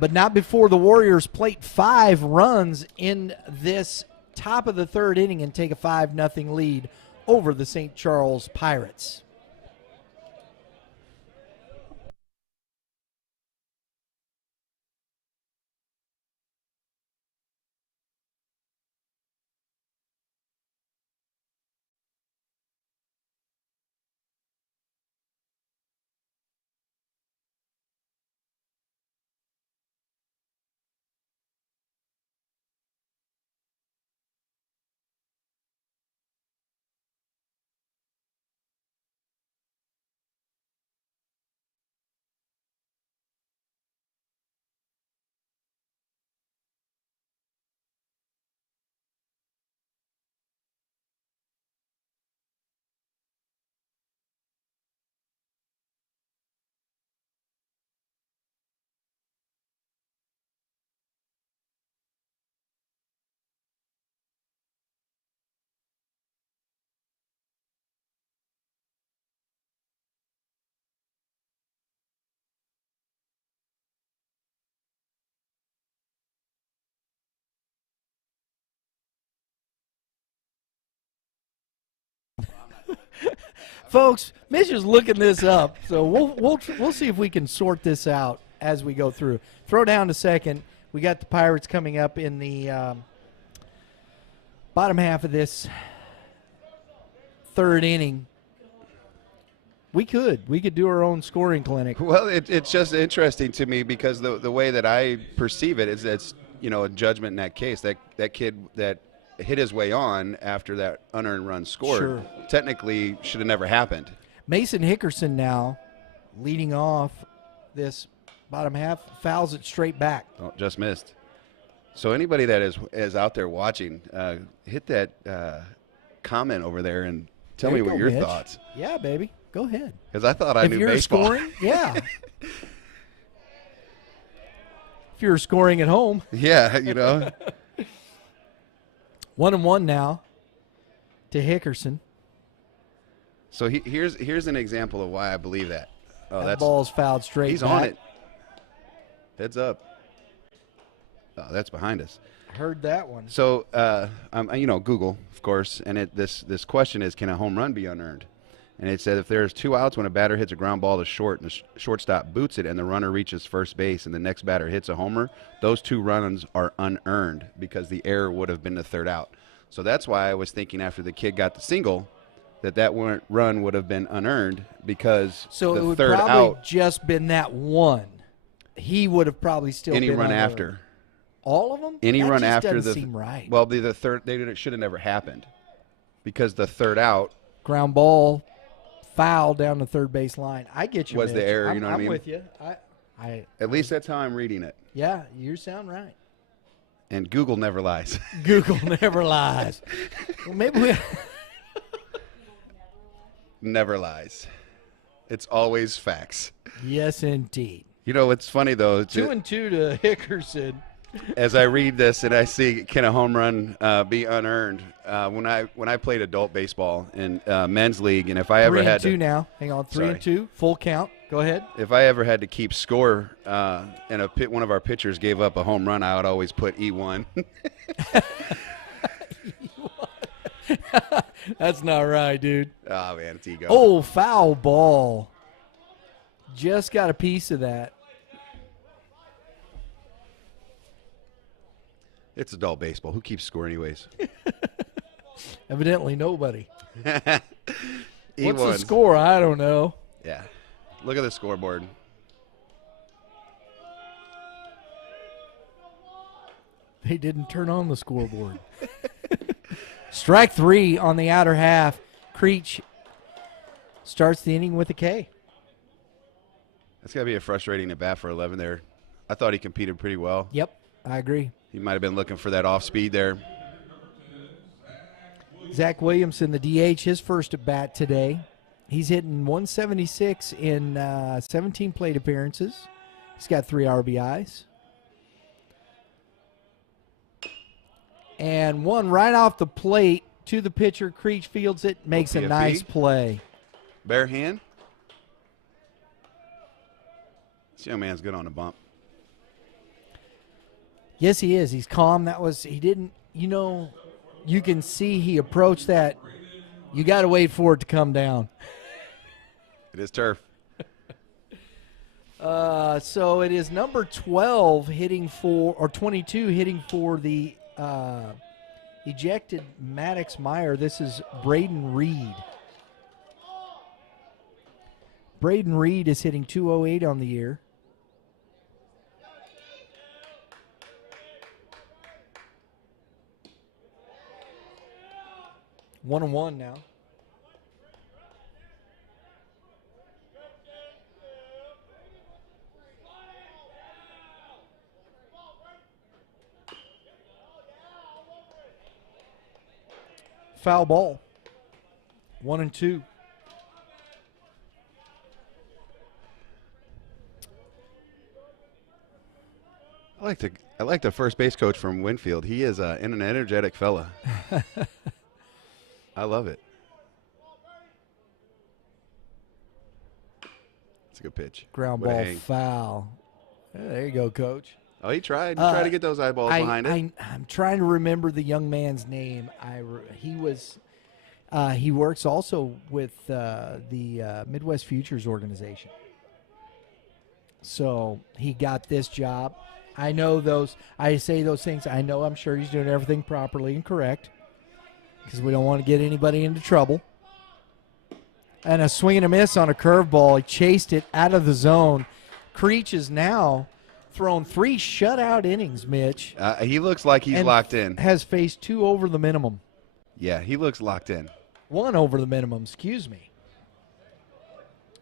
But not before the Warriors plate 5 runs in this top of the 3rd inning and take a 5-0 lead over the St. Charles Pirates. Folks, Mitch is looking this up, so we'll see if we can sort this out as we go through. Throw down to second. We got the Pirates coming up in the bottom half of this third inning. We could do our own scoring clinic. Well, it's just interesting to me because the way that I perceive it is it's a judgment in that case. That kid that hit his way on after that unearned run scored technically should have never happened. Mason Hickerson now leading off this bottom half, fouls it straight back. Oh, just missed. So anybody that is out there watching, hit that comment over there and tell me what your thoughts. Yeah, baby. Go ahead. Because I thought I knew baseball. If you're scoring, yeah. If you're scoring at home. Yeah, 1-1 now to Hickerson. So here's an example of why I believe that. Oh, that ball's fouled straight He's back. on it. Heads up. Oh, that's behind us. Heard that one. So, Google, of course, and this question is, can a home run be unearned? And it said if there's 2 outs when a batter hits a ground ball to short and the shortstop boots it and the runner reaches first base and the next batter hits a homer, those 2 runs are unearned because the error would have been the third out. So that's why I was thinking after the kid got the single that run would have been unearned because so the it would third probably out just been that one. He would have probably still any been run unearned. after. All of them? Any that run just after doesn't seem right. Well, the third it should have never happened because the third out ground ball, foul down the third base line. I get you. Was Mitch. the error? I'm, you know what I mean? I'm with you. At least that's how I'm reading it. Yeah, you sound right. And Google never lies. Google never lies. Well, maybe we. Never lies. It's always facts. Yes, indeed. It's funny though. 2-2 to Hickerson. As I read this and I see, can a home run be unearned? When I played adult baseball in men's league, and if I ever had 3-2 now, hang on, 3-2, full count. Go ahead. If I ever had to keep score, and one of our pitchers gave up a home run, I would always put E1. That's not right, dude. Oh man, it's ego. Oh, foul ball. Just got a piece of that. It's adult baseball. Who keeps score anyways? Evidently nobody. E1s. What's the score? I don't know. Yeah. Look at the scoreboard. They didn't turn on the scoreboard. Strike 3 on the outer half. Creech starts the inning with a K. That's got to be a frustrating at bat for 11 there. I thought he competed pretty well. Yep, I agree. He might have been looking for that off speed there. Zach Williamson, the DH, his first at bat today. He's hitting 176 in 17 plate appearances. He's got 3 RBIs. And one right off the plate to the pitcher. Creech fields it, makes a nice play. Bare hand. This young man's good on a bump. Yes, he is. He's calm. He didn't, you can see he approached that. You got to wait for it to come down. It is turf. So it is number 12 hitting for, or 22 hitting for the ejected Maddox Meyer. This is Braden Reed. Braden Reed is hitting 208 on the year. One and one now. Foul ball. 1-2. I like the first base coach from Winfield. He is an energetic fella. I love it. It's a good pitch. Ground ball foul. There you go, Coach. Oh, he tried. He tried to get those eyeballs behind it. I'm trying to remember the young man's name. He works also with the Midwest Futures organization. So he got this job. I know those. I say those things. I know. I'm sure he's doing everything properly and correct, because we don't want to get anybody into trouble. And a swing and a miss on a curveball. He chased it out of the zone. Creech is now thrown 3 shutout innings, Mitch. He looks like he's locked in. Has faced 2 over the minimum. Yeah, he looks locked in. 1 over the minimum, excuse me.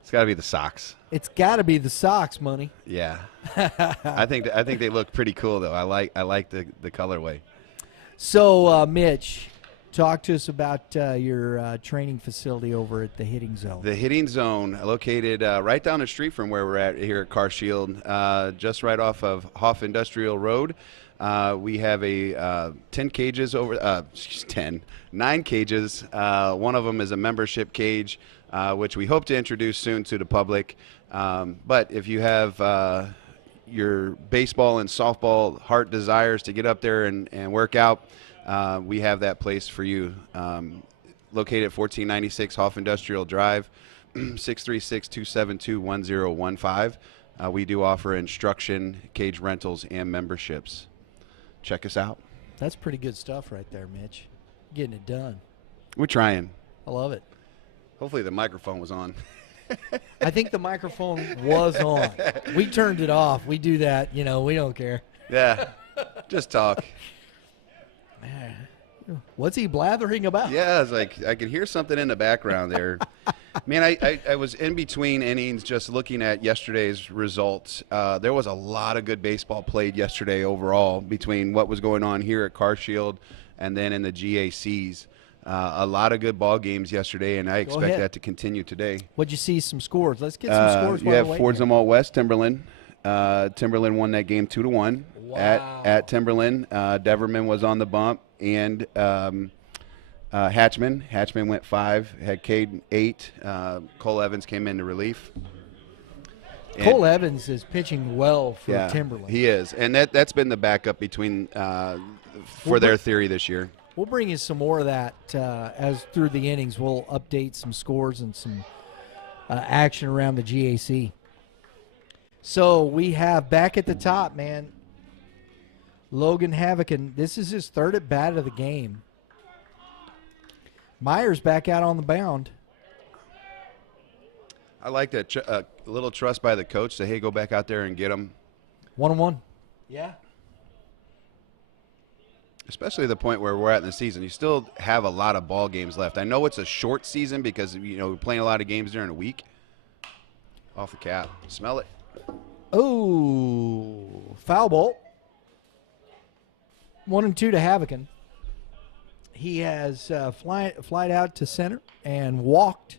It's got to be the socks. It's got to be the socks, money. Yeah. I think they look pretty cool, though. I like the colorway. So, Mitch, talk to us about your training facility over at the Hitting Zone. The Hitting Zone, located right down the street from where we're at here at Carshield, just right off of Hoff Industrial Road. We have a 9 cages. One of them is a membership cage, which we hope to introduce soon to the public. But if you have your baseball and softball heart desires to get up there and work out, we have that place for you. Located at 1496 Hoff Industrial Drive, 636-272-1015. We do offer instruction, cage rentals, and memberships. Check us out. That's pretty good stuff right there, Mitch. Getting it done. We're trying. I love it. Hopefully the microphone was on. I think the microphone was on. We turned it off. We do that. We don't care. Yeah. Just talk. Man, what's he blathering about? Yeah, it's like I could hear something in the background there. Man, I was in between innings just looking at yesterday's results. There was a lot of good baseball played yesterday overall between what was going on here at Carshield and then in the GACs. A lot of good ball games yesterday, and I expect that to continue today. What'd you see some scores? Let's get some scores. You have Fordsum All West, Timberland. Timberland won that game 2-1 at Timberland. Deverman was on the bump, and Hatchman. Hatchman went 5, had Cade 8. Cole Evans came into relief. Cole Evans is pitching well for Timberland. He is, and that's been the backup between for their theory this year. We'll bring you some more of that as through the innings. We'll update some scores and some action around the GAC. So we have back at the top, man, Logan Havocan. This is his 3rd at bat of the game. Myers back out on the mound. I like that a little trust by the coach. Say, hey, go back out there and get him. 1-1. Yeah. Especially the point where we're at in the season. You still have a lot of ball games left. I know it's a short season because we're playing a lot of games during the week. Off the cap. Smell it. Oh, foul ball. 1-2 to Havocan. He has flied out to center and walked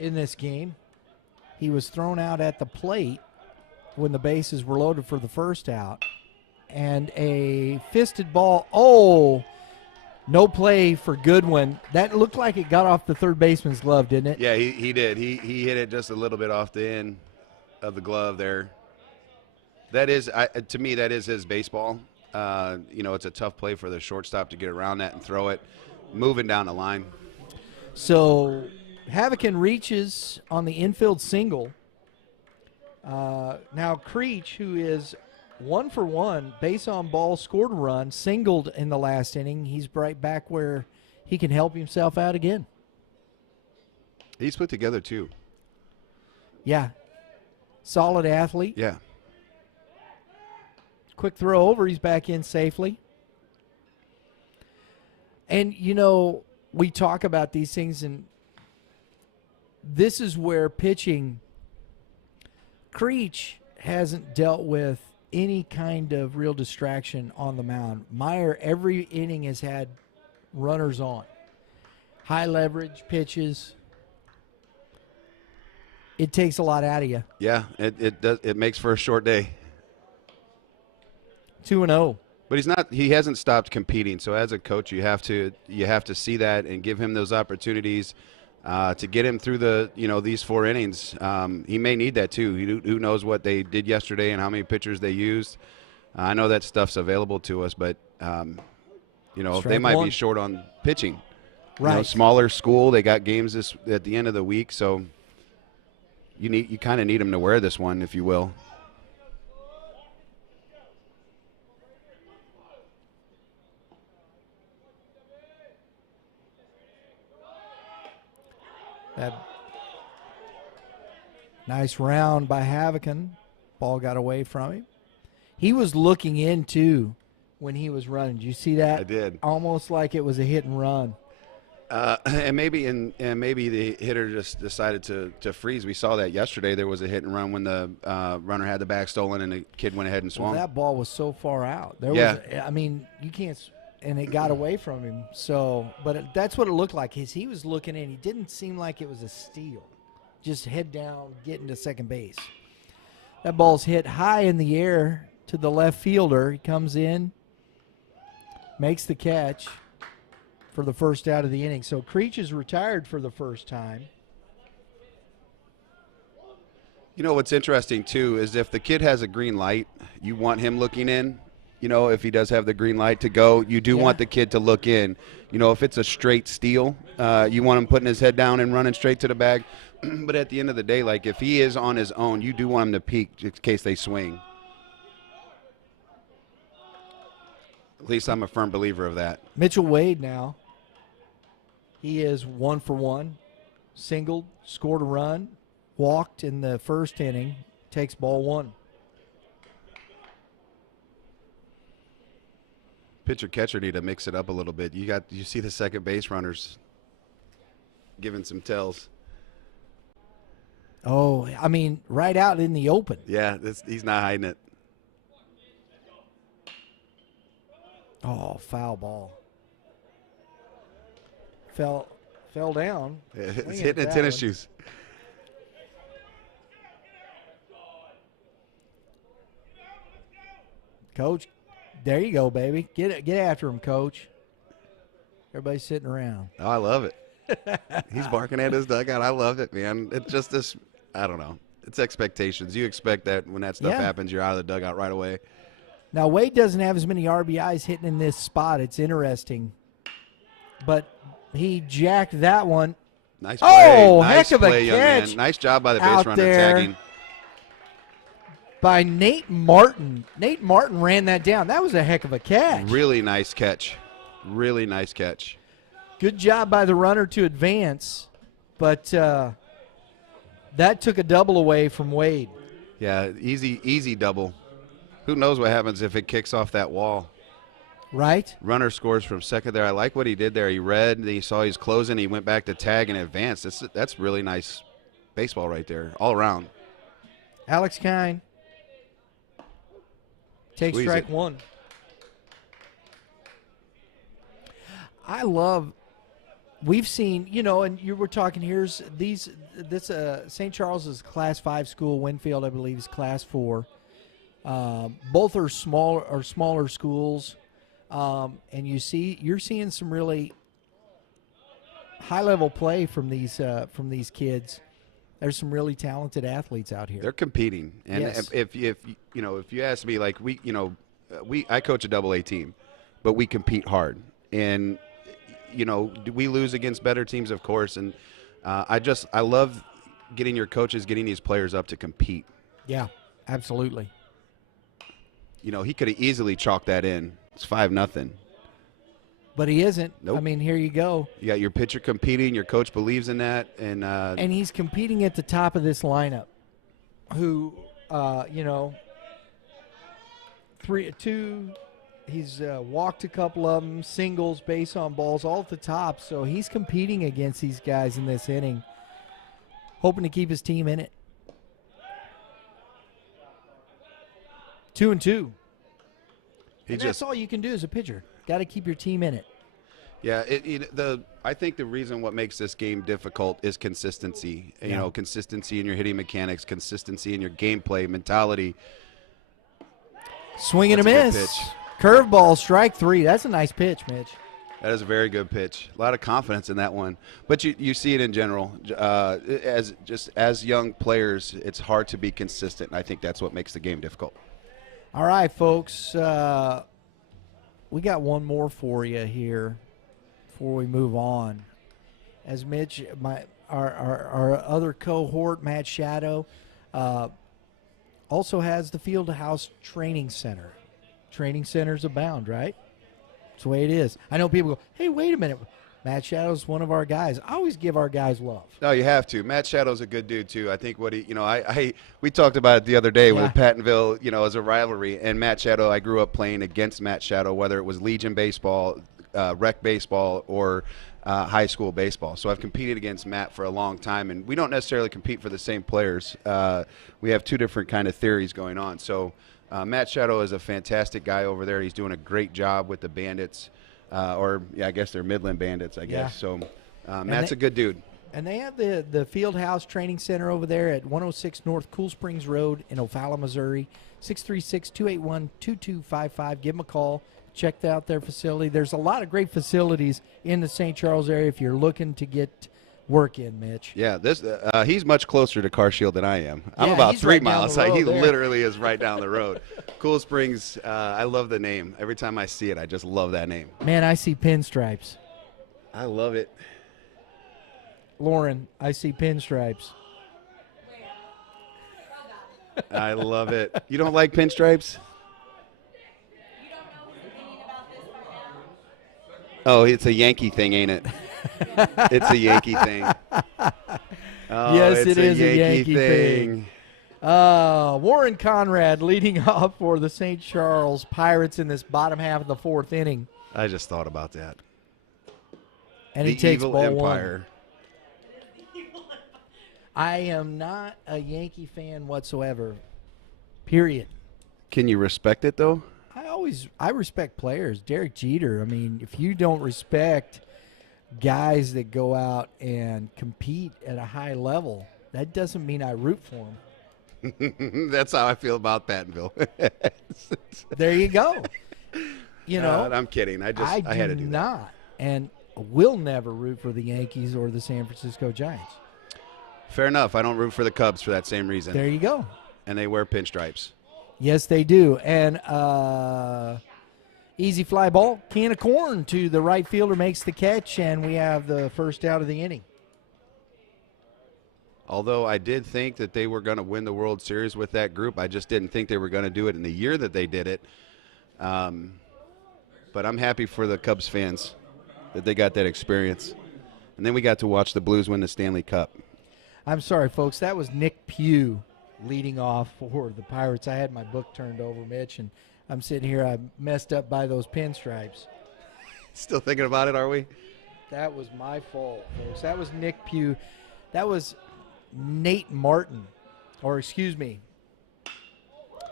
in this game. He was thrown out at the plate when the bases were loaded for the first out. And a fisted ball. Oh, no play for Goodwin. That looked like it got off the third baseman's glove, didn't it? Yeah, he did. He hit it just a little bit off the end of the glove there. That is, to me, that is his baseball. It's a tough play for the shortstop to get around that and throw it, moving down the line. So Havocan reaches on the infield single. Now Creech, who is 1 for 1, base on ball, scored a run, singled in the last inning. He's right back where he can help himself out again. He's put together too. Yeah. Solid athlete. Yeah. Quick throw over. He's back in safely. And, we talk about these things, and this is where pitching, Creech hasn't dealt with any kind of real distraction on the mound. Meyer, every inning, has had runners on. High leverage pitches. It takes a lot out of you. Yeah, it does. It makes for a short day. 2-0. But he hasn't stopped competing. So as a coach, you have to see that and give him those opportunities to get him through these 4 innings. He may need that too. Who knows what they did yesterday and how many pitchers they used. I know that stuff's available to us, but You know, they might be short on pitching. Right. You know, smaller school. They got games at the end of the week, so you kind of need them to wear this one, if you will. That nice round by Havican. Ball got away from him. He was looking in, too, when he was running. Did you see that? I did. Almost like it was a hit and run. And maybe the hitter just decided to freeze. We saw that yesterday. There was a hit and run when the runner had the bag stolen and the kid went ahead and swung. Well, that ball was so far out. You can't – and it got away from him. So, but that's what it looked like. He was looking in. He didn't seem like it was a steal. Just head down, getting to second base. That ball's hit high in the air to the left fielder. He comes in, makes the catch for the first out of the inning. So Creech is retired for the first time. You know what's interesting, too, is if the kid has a green light, you want him looking in. You know, if he does have the green light to go, you do want the kid to look in. You know, if it's a straight steal, you want him putting his head down and running straight to the bag. But at the end of the day, like if he is on his own, you do want him to peek in case they swing. At least I'm a firm believer of that. Mitchell Wade now. He is 1 for 1. Singled, scored a run, walked in the first inning, takes ball 1. Pitcher catcher need to mix it up a little bit. You see the second base runners giving some tells. Oh, I mean, right out in the open. Yeah, he's not hiding it. Oh, foul ball. Fell down. It's hitting in tennis shoes. Coach, there you go, baby. Get after him, Coach. Everybody's sitting around. Oh, I love it. He's barking at his dugout. I love it, man. It's just this, I don't know. It's expectations. You expect that when that stuff happens, you're out of the dugout right away. Now, Wade doesn't have as many RBIs hitting in this spot. It's interesting. But he jacked that one. Nice play. Oh, nice heck of play, a young catch. Man. Nice job by the base runner tagging. By Nate Martin. Nate Martin ran that down. That was a heck of a catch. Really nice catch. Really nice catch. Good job by the runner to advance, but that took a double away from Wade. Yeah, easy double. Who knows what happens if it kicks off that wall. Right. Runner scores from second there. I like what he did there. He read, he saw he's closing, he went back to tag and advanced. That's really nice baseball right there, all around. Alex Kine takes strike one. We've seen, and you were talking, this St. Charles's Class 5 school, Winfield, I believe, is Class 4. Both are smaller schools, and you're seeing some really high-level play from these kids. There's some really talented athletes out here. They're competing, and if you ask me, like I coach a AA team, but we compete hard, and we lose against better teams, of course, and I love getting your coaches, getting these players up to compete. Yeah, absolutely. He could have easily chalked that in. It's 5-0. But he isn't. Nope. I mean, here you go. You got your pitcher competing. Your coach believes in that, and he's competing at the top of this lineup. Who, he's walked a couple of them, singles, base on balls, all at the top. So he's competing against these guys in this inning, hoping to keep his team in it. 2-2. That's all you can do as a pitcher. Got to keep your team in it. Yeah, I think the reason what makes this game difficult is consistency. Yeah. Consistency in your hitting mechanics, consistency in your gameplay mentality. Swing and a miss. Curveball, strike 3. That's a nice pitch, Mitch. That is a very good pitch. A lot of confidence in that one. But you see it in general. As young players, it's hard to be consistent. And I think that's what makes the game difficult. All right, folks. we got one more for you here before we move on. As Mitch, our other cohort, Matt Shadow, also has the Field House Training Center. Training centers abound, right? That's the way it is. I know people go, hey, wait a minute. Matt Shadow's one of our guys. I always give our guys love. No, you have to. Matt Shadow's a good dude too. I think what he, we talked about it the other day with Pattonville, as a rivalry. And Matt Shadow, I grew up playing against Matt Shadow, whether it was Legion baseball, rec baseball, or high school baseball. So I've competed against Matt for a long time, and we don't necessarily compete for the same players. We have two different kind of theories going on. So Matt Shadow is a fantastic guy over there. He's doing a great job with the Bandits. I guess they're Midland Bandits, I guess. So Matt's a good dude. And they have the Field House Training Center over there at 106 North Cool Springs Road in O'Fallon, Missouri, 636-281-2255. Give them a call. Check out their facility. There's a lot of great facilities in the St. Charles area if you're looking to get work in, Mitch. Yeah, he's much closer to Carshield than I am. I'm about 3 miles. He literally is right down the road. Cool Springs, I love the name. Every time I see it, I just love that name. Man, I see pinstripes. I love it. Lauren, I see pinstripes. I love it. You don't like pinstripes? Oh, it's a Yankee thing, ain't it? It's a Yankee thing. Oh, yes, it is a Yankee thing. Warren Conrad leading off for the St. Charles Pirates in this bottom half of the fourth inning. I just thought about that. And he takes ball Empire. One. I am not a Yankee fan whatsoever. Period. Can you respect it, though? I respect players. Derek Jeter, I mean, if you don't respect guys that go out and compete at a high level, that doesn't mean I root for them. That's how I feel about Pattonville. There you go. I'm kidding. I had to do not, and will never root for the Yankees or the San Francisco Giants. Fair enough. I don't root for the Cubs for that same reason. There you go. And they wear pinstripes. Yes, they do. And easy fly ball, can of corn to the right fielder, makes the catch, and we have the first out of the inning. Although I did think that they were going to win the World Series with that group, I just didn't think they were going to do it in the year that they did it. But I'm happy for the Cubs fans that they got that experience. And then we got to watch the Blues win the Stanley Cup. I'm sorry, folks. That was Nick Pugh leading off for the Pirates. I had my book turned over, Mitch, and I'm sitting here. I messed up by those pinstripes. Still thinking about it, are we? That was my fault, folks. That was Nick Pugh. That was Nate Martin, or excuse me.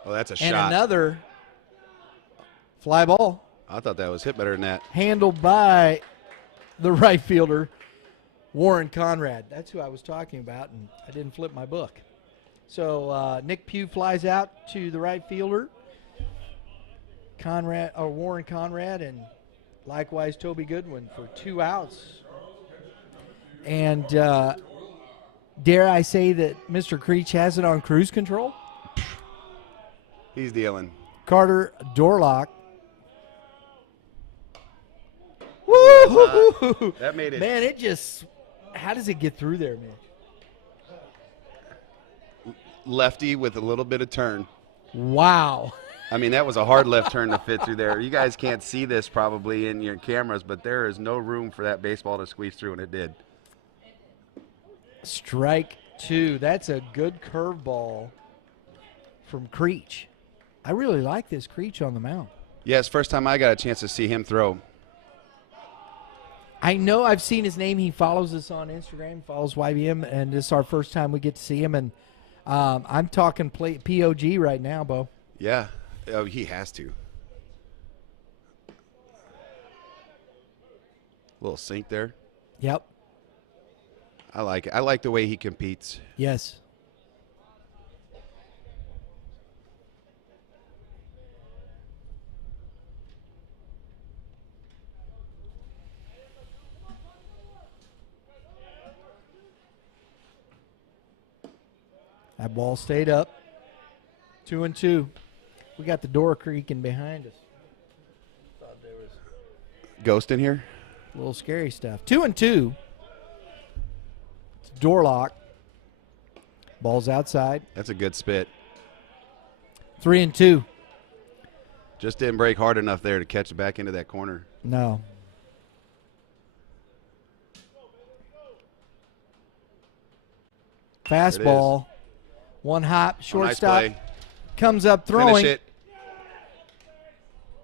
Oh, that's a and shot. And another fly ball. I thought that was hit better than that. Handled by the right fielder, Warren Conrad. That's who I was talking about, and I didn't flip my book. So Nick Pugh flies out to the right fielder, Warren Conrad, and likewise Toby Goodwin for 2 outs. And dare I say that Mr. Creech has it on cruise control? He's dealing. Carter Dorlock. Woo! That made it. Man, it just, how does it get through there, man? Lefty with a little bit of turn. Wow. I mean, that was a hard left turn to fit through there. You guys can't see this probably in your cameras, but there is no room for that baseball to squeeze through, and it did. Strike 2. That's a good curveball from Creech. I really like this Creech on the mound. Yeah, it's the first time I got a chance to see him throw. I know I've seen his name. He follows us on Instagram, follows YBM, and this is our first time we get to see him. And I'm talking POG right now, Bo. Yeah. Oh, he has to. Little sink there. Yep. I like it. I like the way he competes. Yes. That ball stayed up. 2-2. We got the door creaking behind us. Thought Ghost in here? A little scary stuff. 2-2. It's door lock. Ball's outside. That's a good spit. 3-2. Just didn't break hard enough there to catch it back into that corner. No. Fastball. One hop. Shortstop. Nice play. Comes up throwing. Finish it.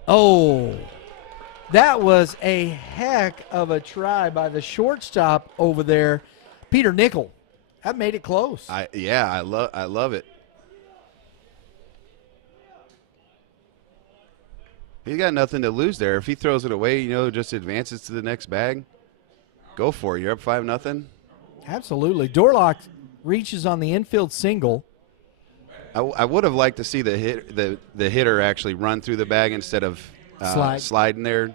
Oh. That was a heck of a try by the shortstop over there, Peter Nickel. That made it close. I love it. He got nothing to lose there. If he throws it away, just advances to the next bag, go for it. You're up 5-0. Absolutely. Dorlock reaches on the infield single. I would have liked to see the hitter actually run through the bag instead of sliding there.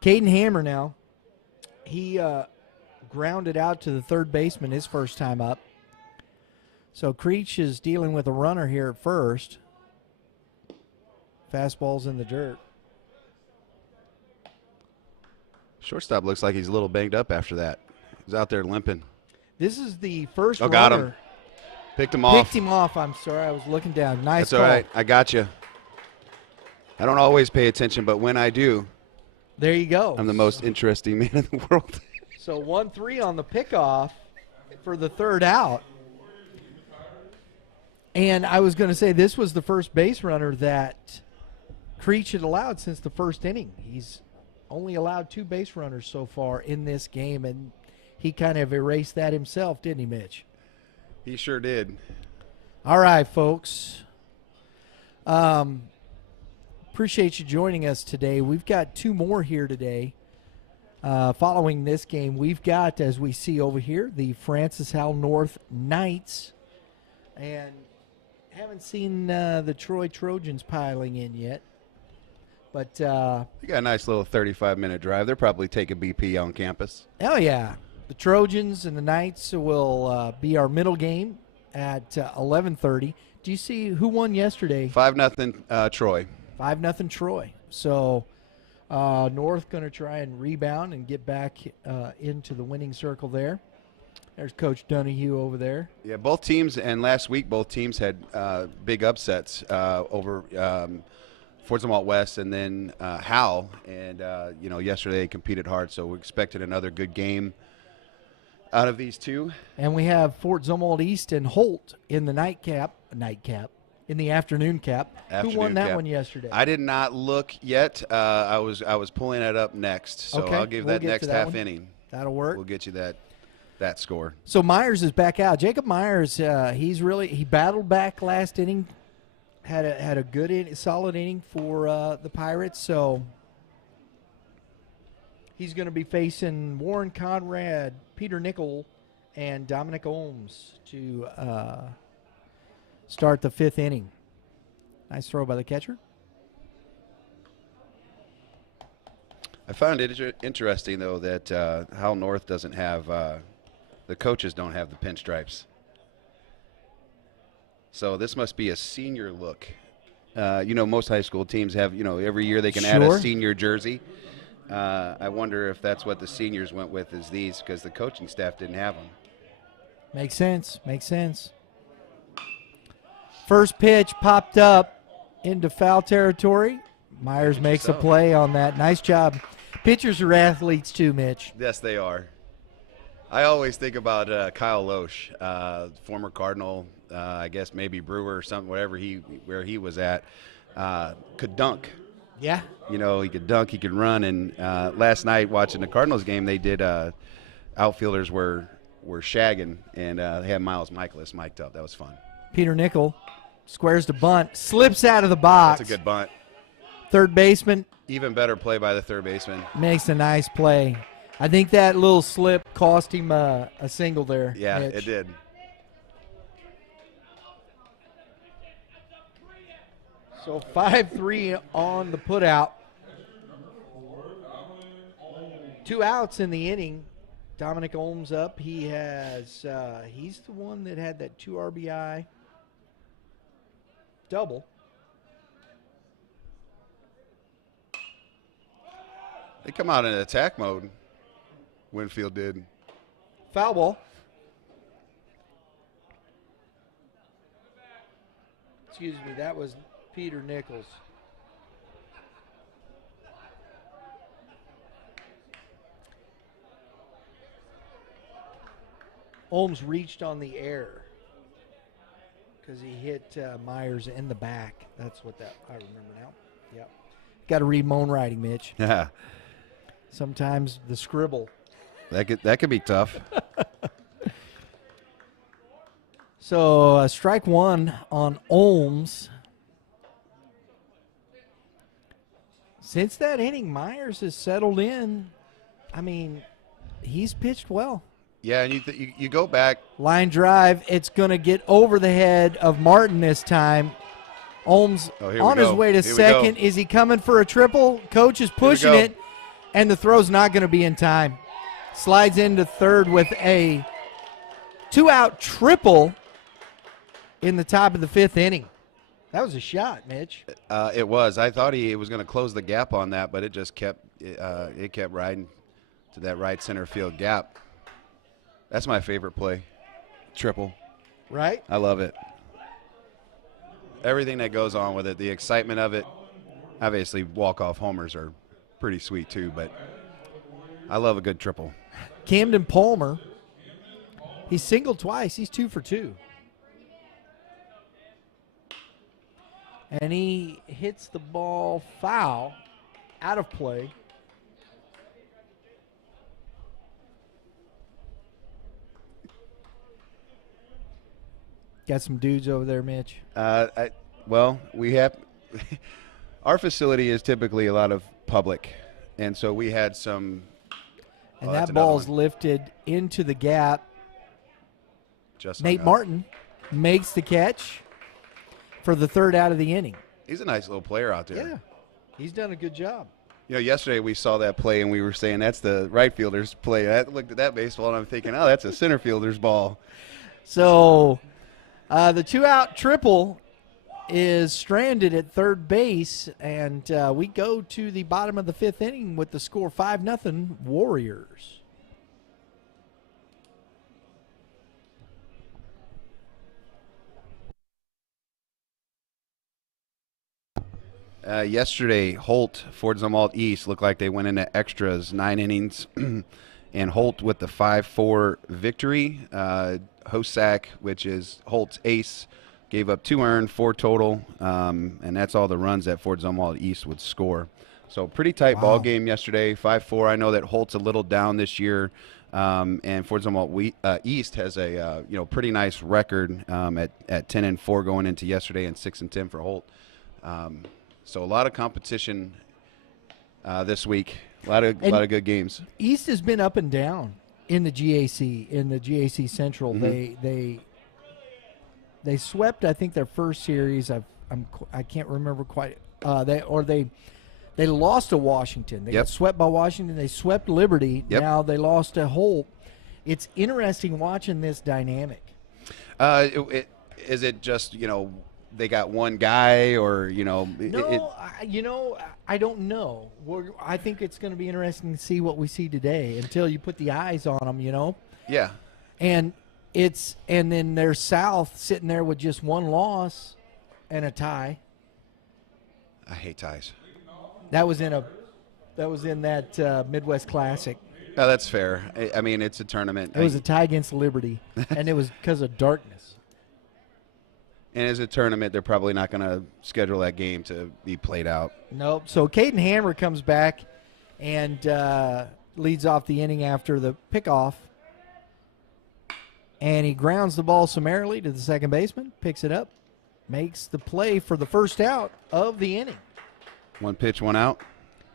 Caden Hammer now. He grounded out to the third baseman his first time up. So Creech is dealing with a runner here at first. Fastball's in the dirt. Shortstop looks like he's a little banged up after that. He's out there limping. This is the first runner. Got him. Picked him off. Picked him off. I'm sorry. I was looking down. Nice call. That's all right. I got you. I don't always pay attention, but when I do, there you go. I'm the most interesting man in the world. So 1-3 on the pickoff for the third out. And I was going to say this was the first base runner that Creech had allowed since the first inning. He's only allowed 2 base runners so far in this game, and he kind of erased that himself, didn't he, Mitch? He sure did. All right, folks. Appreciate you joining us today. We've got 2 more here today. Following this game, we've got, as we see over here, the Francis Howell North Knights. And haven't seen the Troy Trojans piling in yet. But you got a nice little 35-minute drive. They're probably taking BP on campus. Oh, yeah. The Trojans and the Knights will be our middle game at 11:30. Do you see who won yesterday? 5-0 Troy. 5-0 Troy. So North going to try and rebound and get back into the winning circle there. There's Coach Donahue over there. Yeah, both teams, and last week both teams had big upsets over Fort Zumwalt West and then Howell. And, yesterday they competed hard, so we expected another good game out of these two. And we have Fort Zumwalt East and Holt in the in the afternoon cap. Who won that one yesterday? I did not look yet. I was pulling it up next, so okay. I'll give that next half inning. That'll work. We'll get you that score. So Myers is back out. Jacob Myers, he battled back last inning, had a good solid inning for the Pirates. So he's going to be facing Warren Conrad, Peter Nickel, and Dominic Ohms to start the 5th inning. Nice throw by the catcher. I found it interesting, though, that Howell North doesn't have the coaches don't have the pinstripes. So this must be a senior look. Most high school teams have, every year they can add a senior jersey. I wonder if that's what the seniors went with is these, because the coaching staff didn't have them. Makes sense. First pitch popped up into foul territory. Myers makes a play on that. Nice job. Pitchers are athletes too, Mitch. Yes, they are. I always think about Kyle Loesch, former Cardinal, I guess maybe Brewer or something, where he was at, could dunk. Yeah. He could dunk, he could run. And last night watching the Cardinals game, they did outfielders were shagging, and they had Miles Michaelis mic'd up. That was fun. Peter Nickel squares the bunt, slips out of the box. That's a good bunt. Third baseman. Even better play by the third baseman. Makes a nice play. I think that little slip cost him a single there. Yeah, Mitch. It did. So 5-3 on the putout. 2 outs in the inning. Dominic Ohms up. He has he's the one that had that 2 RBI double. They come out in attack mode. Winfield did. Foul ball. Excuse me, that was Peter Nichols. Holmes reached on the air because he hit Myers in the back. That's what I remember now. Yep. Got to read my own writing, Mitch. Yeah. Sometimes the scribble. That could be tough. So strike one on Holmes. Since that inning, Myers has settled in. I mean, he's pitched well. Yeah, and you go back. Line drive. It's going to get over the head of Martin this time. Holmes on his way to second. Is he coming for a triple? Coach is pushing it, and the throw's not going to be in time. Slides into third with a 2-out triple in the top of the fifth inning. That was a shot, Mitch. It was. I thought he was going to close the gap on that, but it just kept riding to that right center field gap. That's my favorite play. Triple. Right? I love it. Everything that goes on with it, the excitement of it. Obviously, walk-off homers are pretty sweet too, but I love a good triple. Camden Palmer, he's singled twice. He's 2 for 2. And he hits the ball foul, out of play. Got some dudes over there, Mitch. Well, we have our facility is typically a lot of public, and so we had some. And that ball's lifted into the gap. Nate Martin makes the catch for the third out of the inning. He's a nice little player out there. Yeah, he's done a good job. You know, yesterday we saw that play and we were saying that's the right fielder's play. I looked at that baseball and I'm thinking, oh, that's a center fielder's ball. So the 2-out triple is stranded at third base, and we go to the bottom of the fifth inning with the score 5-0 Warriors. Yesterday, Holt, Ford Zumwalt East, looked like they went into extras, 9 innings, and Holt with the 5-4 victory. Hosack, which is Holt's ace, gave up 2 earned, 4 total, and that's all the runs that Ford Zumwalt East would score. So pretty tight ball game yesterday, 5-4. I know that Holt's a little down this year, and Ford Zumwalt East has a pretty nice record at 10-4 going into yesterday, and 6-10 for Holt. So a lot of competition this week. A lot of good games. East has been up and down in the GAC Central. Mm-hmm. They swept, I think, their first series. I can't remember quite. They lost to Washington. They got swept by Washington. They swept Liberty. Yep. Now they lost to Holt. It's interesting watching this dynamic. Is it just they got one guy, or No, I don't know. I think it's going to be interesting to see what we see today until you put the eyes on them. Yeah. And then there's South sitting there with just one loss and a tie. I hate ties. That was in that Midwest Classic. No, that's fair. I mean, it's a tournament. It was a tie against Liberty, and it was because of darkness. And as a tournament, they're probably not going to schedule that game to be played out. Nope. So Caden Hammer comes back and leads off the inning after the pickoff. And he grounds the ball summarily to the second baseman, picks it up, makes the play for the first out of the inning. 1 pitch, 1 out.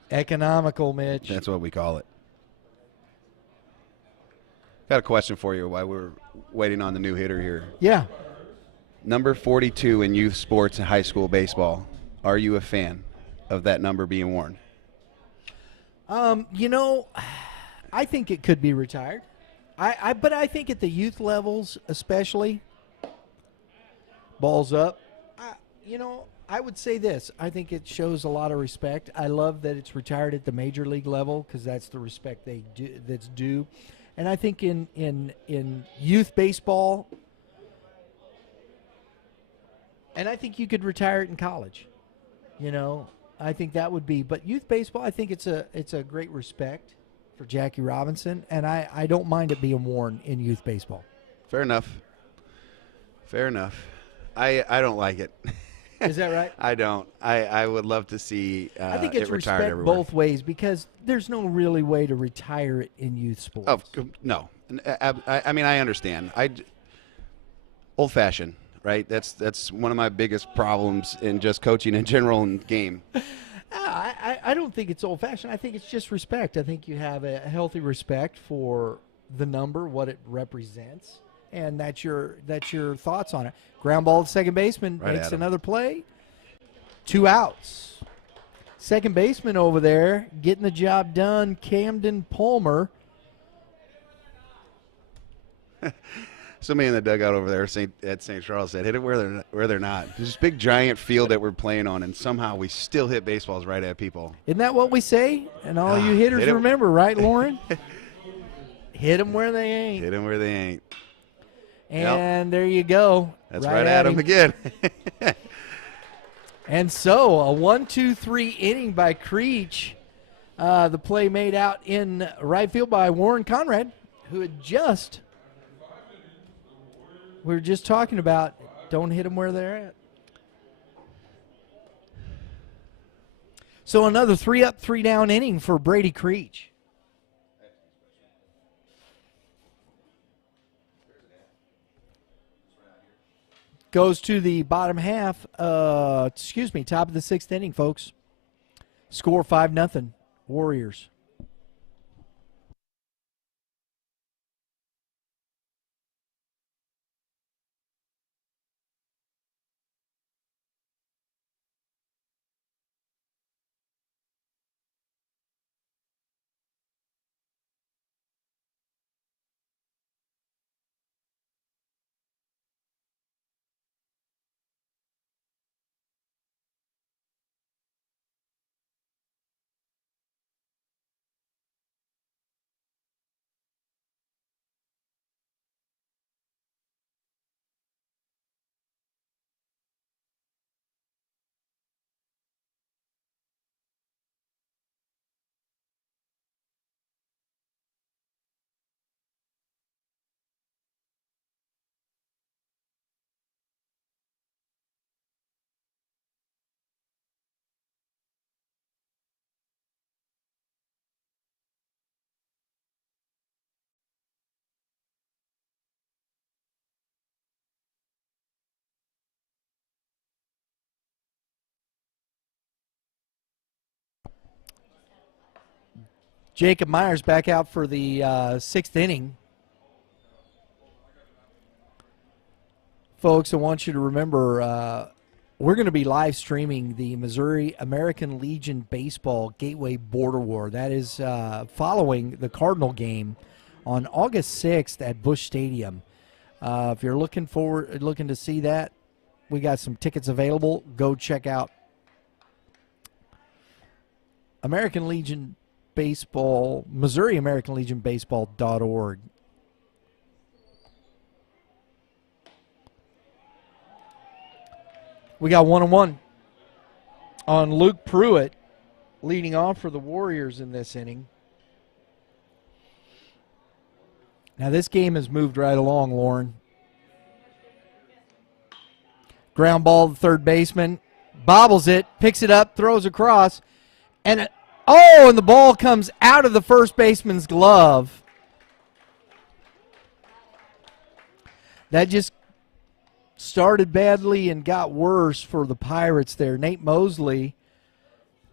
Economical, Mitch. That's what we call it. Got a question for you while we're waiting on the new hitter here. Yeah. Number 42 in youth sports and high school baseball. Are you a fan of that number being worn? I think it could be retired. But I think at the youth levels especially, balls up, I would say this. I think it shows a lot of respect. I love that it's retired at the major league level because that's the respect that's due. And I think in youth baseball, and I think you could retire it in college. I think that would be. But youth baseball, I think it's a great respect for Jackie Robinson, and I don't mind it being worn in youth baseball. Fair enough. I don't like it. Is that right? I don't. I would love to see I think it's it retired respect everywhere. both ways because there's no really way to retire it in youth sports. No. I mean, I understand. Old-fashioned, right? That's one of my biggest problems in just coaching in general and game. I don't think it's old-fashioned. I think it's just respect. I think you have a healthy respect for the number, what it represents. And that's your thoughts on it. Ground ball to second baseman, right, makes Adam. another play. 2 outs. Second baseman over there getting the job done, Camden Palmer. Somebody in the dugout over there at St. Charles said, hit it where they're not. There's this big giant field that we're playing on, and somehow we still hit baseballs right at people. Isn't that what we say? And all you hitters remember, right, Lauren? Hit them where they ain't. Hit them where they ain't. And there you go. That's right at him again. And so a 1-2-3 inning by Creech. The play made out in right field by Warren Conrad, who had we were just talking about don't hit them where they're at. So another 3-up, 3-down inning for Brady Creech. Goes to the bottom half, top of the 6th inning, folks. Score 5-0, Warriors. Jacob Myers back out for the 6th inning. Folks, I want you to remember we're going to be live streaming the Missouri American Legion Baseball Gateway Border War. That is following the Cardinal game on August 6th at Busch Stadium. If you're looking to see that, we got some tickets available. Go check out American Legion Baseball, Missouri American Legion Baseball.org. We got 1-1 on Luke Pruitt leading off for the Warriors in this inning. Now this game has moved right along, Lauren. Ground ball to third baseman, bobbles it, picks it up, throws across, and and the ball comes out of the first baseman's glove. That just started badly and got worse for the Pirates there. Nate Mosley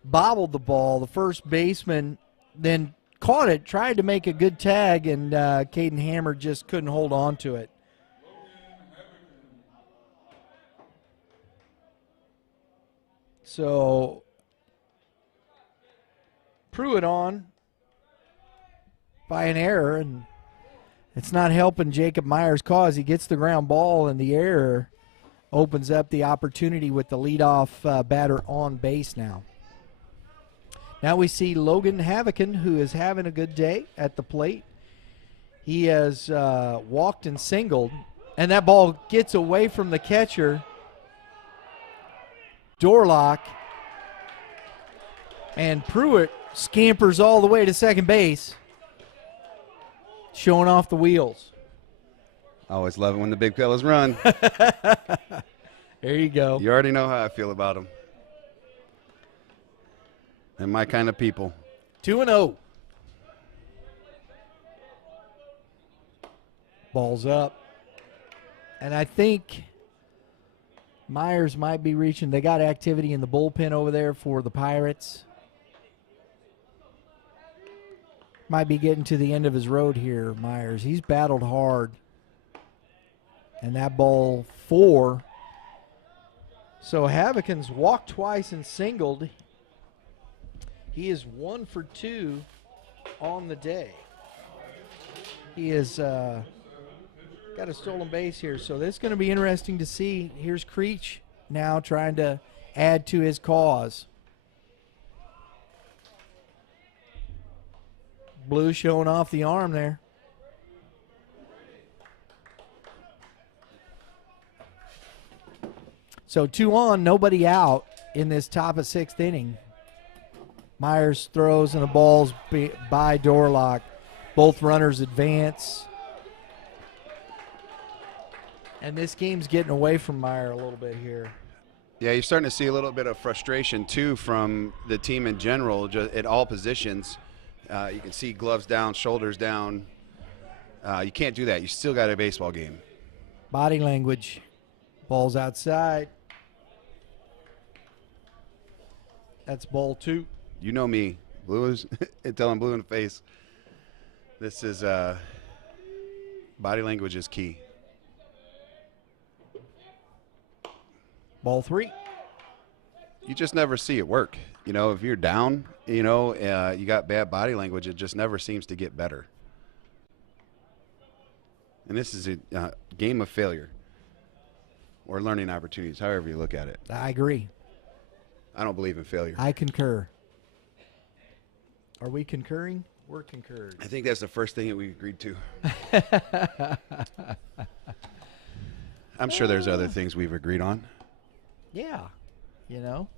bobbled the ball. The first baseman then caught it, tried to make a good tag, and Caden Hammer just couldn't hold on to it. So Pruitt on by an error, and it's not helping Jacob Myers' cause. He gets the ground ball, and the error opens up the opportunity with the leadoff batter on base now. Now we see Logan Havican, who is having a good day at the plate. He has walked and singled, and that ball gets away from the catcher, Dorlock, and Pruitt scampers all the way to second base, showing off the wheels. I always love it when the big fellas run. There you go. You already know how I feel about them. And my kind of people. 2-0. Ball's up. And I think Myers might be reaching. They got activity in the bullpen over there for the Pirates. Might be getting to the end of his road here, Myers. He's battled hard. And that ball 4. So Havican's walked twice and singled. He is 1 for 2 on the day. He has got a stolen base here, so this is going to be interesting to see. Here's Creech now trying to add to his cause. Blue showing off the arm there. So 2 on, nobody out in this top of 6th inning. Myers throws and the ball's by Dorlock. Both runners advance. And this game's getting away from Meyer a little bit here. Yeah, you're starting to see a little bit of frustration, too, from the team in general, just at all positions. You can see gloves down, shoulders down. You can't do that. You still got a baseball game. Body language. Ball's outside. That's ball 2. You know me. Blue is telling Blue in the face. This is body language is key. Ball 3. You just never see it work. You know, if you're down, you know, you got bad body language, it just never seems to get better. And this is a game of failure or learning opportunities, however you look at it. I agree. I don't believe in failure. I concur. Are we concurring? We're concurred. I think that's the first thing that we agreed to. I'm sure there's other things we've agreed on. Yeah, you know.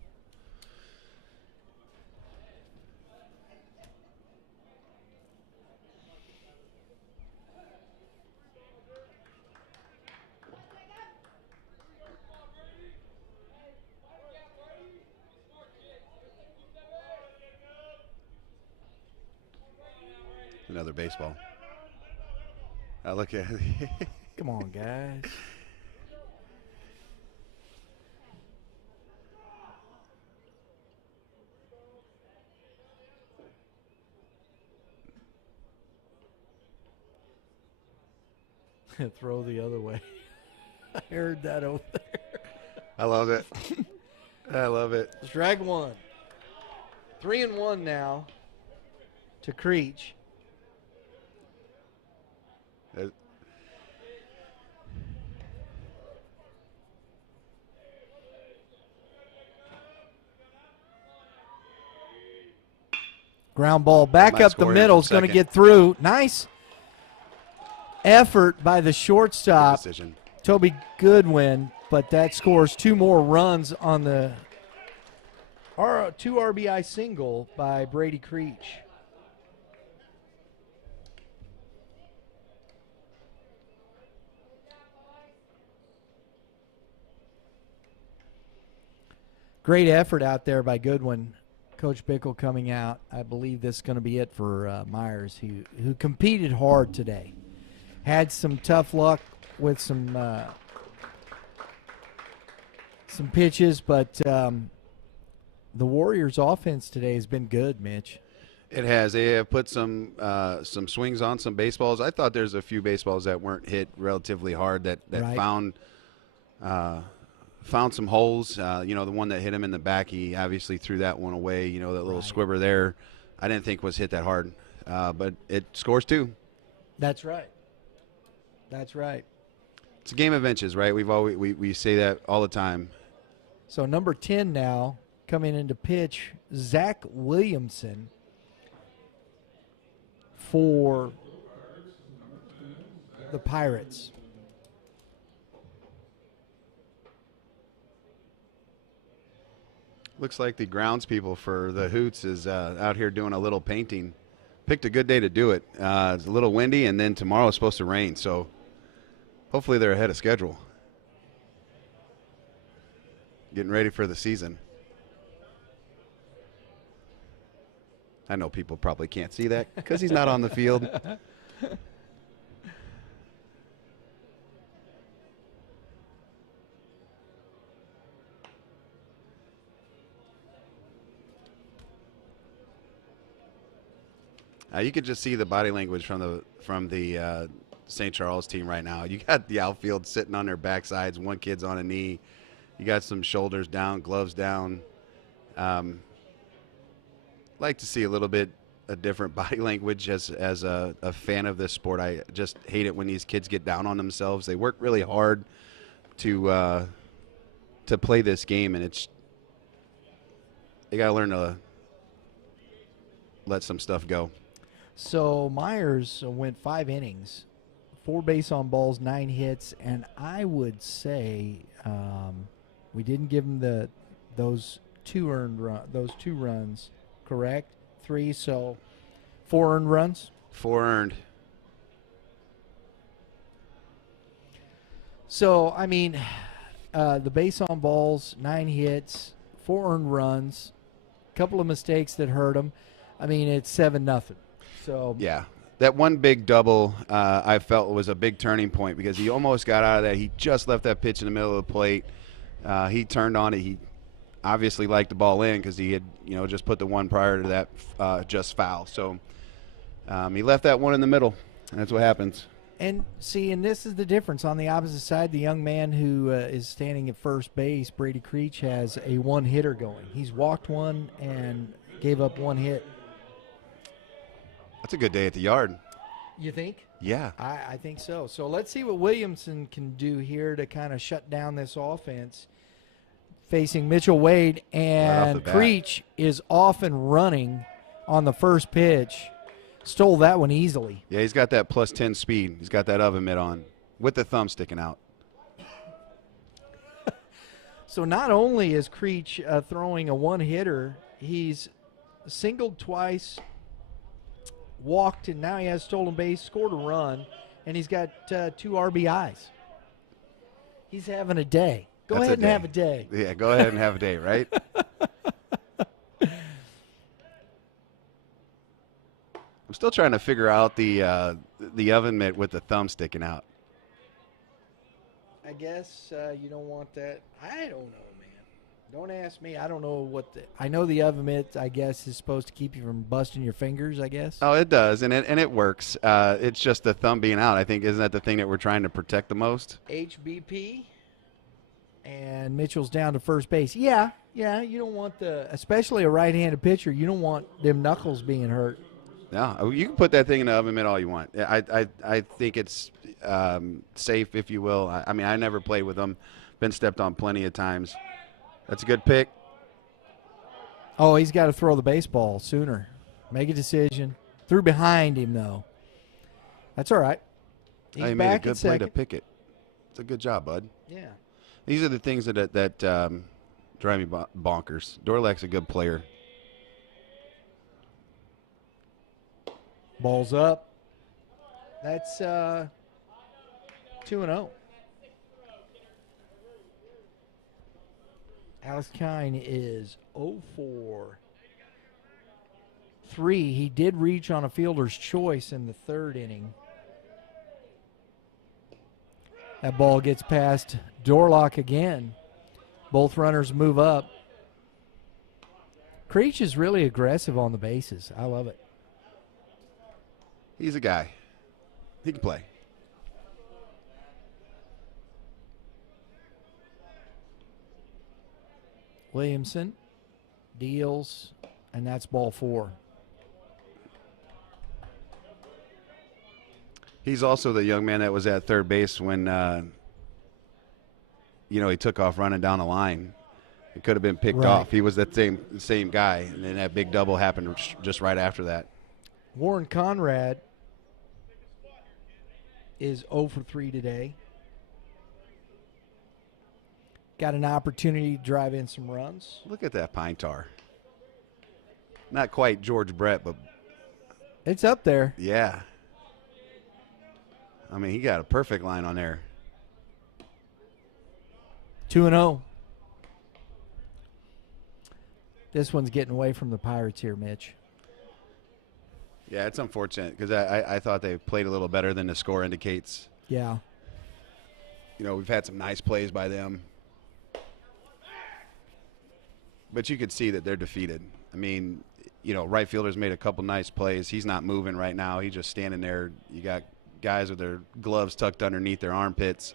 Another baseball. I look at it. Come on, guys. Throw the other way. I heard that over there. I love it. I love it. Strike 1. 3-1 now to Creech. Ground ball back up the middle is going to get through. Nice effort by the shortstop, Toby Goodwin, but that scores 2 more runs on the 2 RBI single by Brady Creech. Great effort out there by Goodwin. Coach Bickle coming out. I believe this is going to be it for Myers, who competed hard today. Had some tough luck with some pitches, but the Warriors' offense today has been good, Mitch. It has. They have put some swings on some baseballs. I thought there's a few baseballs that weren't hit relatively hard that right. Found some holes. You know, the one that hit him in the back, he obviously threw that one away. You know, that little squibber there, I didn't think was hit that hard. But it scores 2. That's right. That's right. It's a game of inches, right? We say that all the time. So number 10 now coming into pitch, Zach Williamson for the Pirates. Looks like the groundspeople for the Hoots is out here doing a little painting. Picked a good day to do it. It's a little windy, and then tomorrow is supposed to rain, so hopefully they're ahead of schedule. Getting ready for the season. I know people probably can't see that because he's not on the field. You could just see the body language from the St. Charles team right now. You got the outfield sitting on their backsides. One kid's on a knee. You got some shoulders down, gloves down. Like to see a little bit a different body language as a fan of this sport. I just hate it when these kids get down on themselves. They work really hard to play this game, and they got to learn to let some stuff go. So Myers went 5 innings, 4 base on balls, 9 hits, and I would say we didn't give him those 2 runs, correct? 3, so 4 earned runs. 4 earned. So I mean, the base on balls, 9 hits, 4 earned runs, a couple of mistakes that hurt him. I mean, it's 7-0. So yeah, that one big double I felt was a big turning point because he almost got out of that. He just left that pitch in the middle of the plate. He turned on it. He obviously liked the ball in because he had just put the one prior to that just foul. So he left that one in the middle, and that's what happens. And see, and this is the difference. On the opposite side, the young man who is standing at first base, Brady Creech, has a 1-hitter going. He's walked 1 and gave up 1 hit. That's a good day at the yard. You think? Yeah. I think so. So let's see what Williamson can do here to kind of shut down this offense. Facing Mitchell Wade, and Creech is off and running on the first pitch. Stole that one easily. Yeah, he's got that +10 speed. He's got that oven mitt on with the thumb sticking out. So not only is Creech throwing a 1-hitter, he's singled twice, walked, and now he has stolen base, scored a run, and he's got 2 RBIs. He's having a day. Go ahead and have a day. Yeah, go ahead and have a day, right? I'm still trying to figure out the oven mitt with the thumb sticking out. I guess you don't want that. I don't know, man. Don't ask me. I don't know what I know the oven mitt, I guess, is supposed to keep you from busting your fingers, I guess. Oh, it does, and it works. It's just the thumb being out. I think, isn't that the thing that we're trying to protect the most? HBP. And Mitchell's down to first base. Yeah, you don't want especially a right-handed pitcher, you don't want them knuckles being hurt. No, you can put that thing in the oven mitt all you want. I think it's safe, if you will. I mean, I never played with them. Been stepped on plenty of times. That's a good pick. Oh, he's got to throw the baseball sooner. Make a decision. Threw behind him, though. That's all right. He's made a good play to pick it. It's a good job, bud. Yeah. These are the things that drive me bonkers. Dorlack's a good player. Ball's up. That's 2-0. Alex Kine is 0 for 3. He did reach on a fielder's choice in the 3rd inning. That ball gets past Dorlack again. Both runners move up. Creech is really aggressive on the bases. I love it. He's a guy. He can play. Williamson deals, and that's ball 4. He's also the young man that was at third base when he took off running down the line. It could have been picked off. He was that same guy, and then that big double happened just right after that. Warren Conrad is 0 for 3 today. Got an opportunity to drive in some runs. Look at that pine tar. Not quite George Brett, but it's up there. Yeah. I mean, he got a perfect line on there. 2-0. This one's getting away from the Pirates here, Mitch. Yeah, it's unfortunate because I thought they played a little better than the score indicates. Yeah. We've had some nice plays by them. But you could see that they're defeated. I mean, right fielder's made a couple nice plays. He's not moving right now. He's just standing there. You got guys with their gloves tucked underneath their armpits.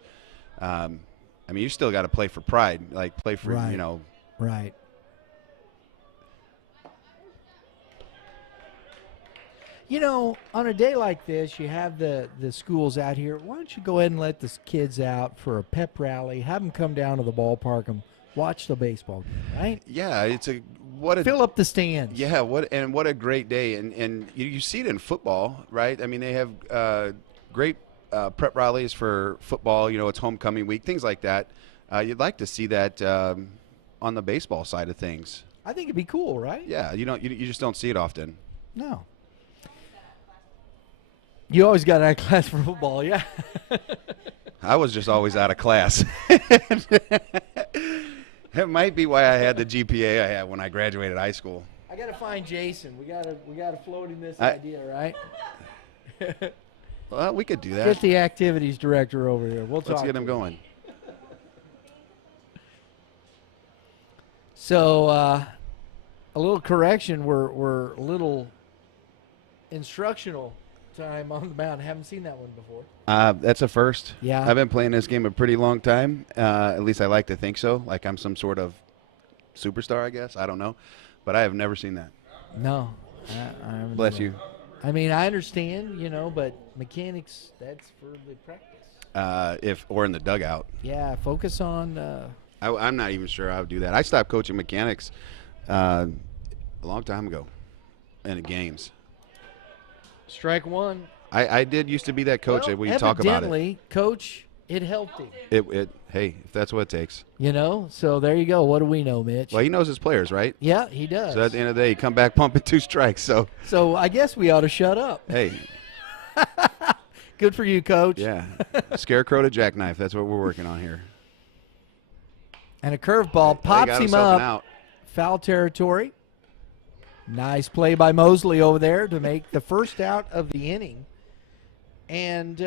I mean, you still got to play for pride. Like, play for, Right. On a day like this, you have the schools out here. Why don't you go ahead and let the kids out for a pep rally, have them come down to the ballpark and watch the baseball game, right? Yeah, fill up the stands. Yeah, what a great day. And you see it in football, right? I mean, they have great prep rallies for football. It's homecoming week, things like that. You'd like to see that on the baseball side of things. I think it'd be cool, right? Yeah, you just don't see it often. No. You always got out of class for football, yeah. I was just always out of class. That might be why I had the GPA I had when I graduated high school. I got to find Jason. We got to float him this idea, right? Well, we could do that. Get the activities director over here. Let's get him going. So, a little correction. We're a little instructional time on the mound. Haven't seen that one before. That's a first. Yeah. I've been playing this game a pretty long time. At least I like to think so. Like I'm some sort of superstar, I guess. I don't know. But I have never seen that. No. Bless you. I mean, I understand, but mechanics, that's for the practice. Or in the dugout. Yeah, focus on. I'm not even sure I would do that. I stopped coaching mechanics a long time ago in the games. Strike one. I did used to be that coach that we talk about it. Evidently, Coach, it helped him. Hey, if that's what it takes. So there you go. What do we know, Mitch? Well, he knows his players, right? Yeah, he does. So at the end of the day, he come back pumping 2 strikes. So I guess we ought to shut up. Hey. Good for you, Coach. Yeah. Scarecrow to jackknife. That's what we're working on here. And a curveball pops him up. Foul territory. Nice play by Mosley over there to make the first out of the inning. And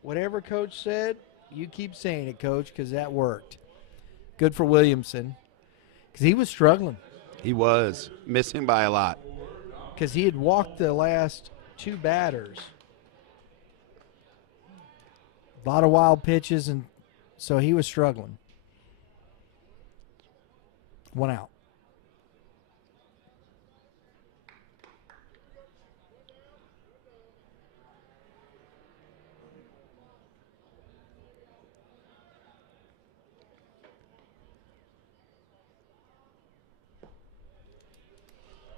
whatever Coach said, you keep saying it, Coach, because that worked. Good for Williamson, because he was struggling. He was. Missing by a lot. Because he had walked the last 2 batters. A lot of wild pitches, and so he was struggling. 1 out.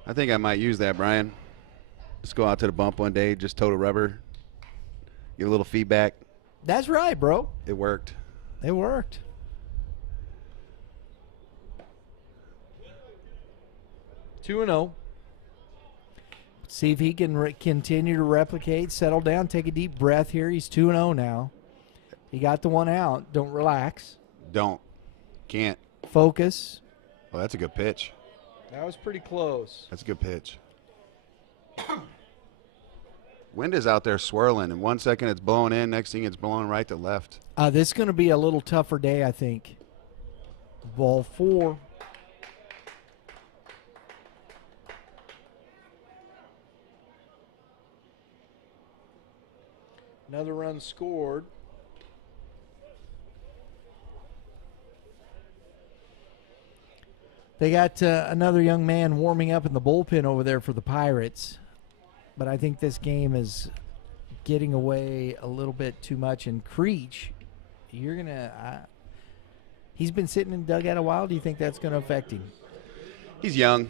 I think I might use that, Brian. Let's go out to the bump one day, just toe the rubber, get a little feedback. That's right, bro. It worked. It worked. Two 2-0. See if he can continue to replicate, settle down, take a deep breath here. He's 2-0 now. He got the 1 out. Don't relax. Can't. Focus. Well, that's a good pitch. That was pretty close. That's a good pitch. Wind is out there swirling, and 1 second it's blowing in, next thing it's blowing right to left. This is going to be a little tougher day, I think. Ball 4. Another run scored. They got another young man warming up in the bullpen over there for the Pirates. But I think this game is getting away a little bit too much. And Creech, you're going to He's been sitting in the dugout a while. Do you think that's going to affect him? He's young.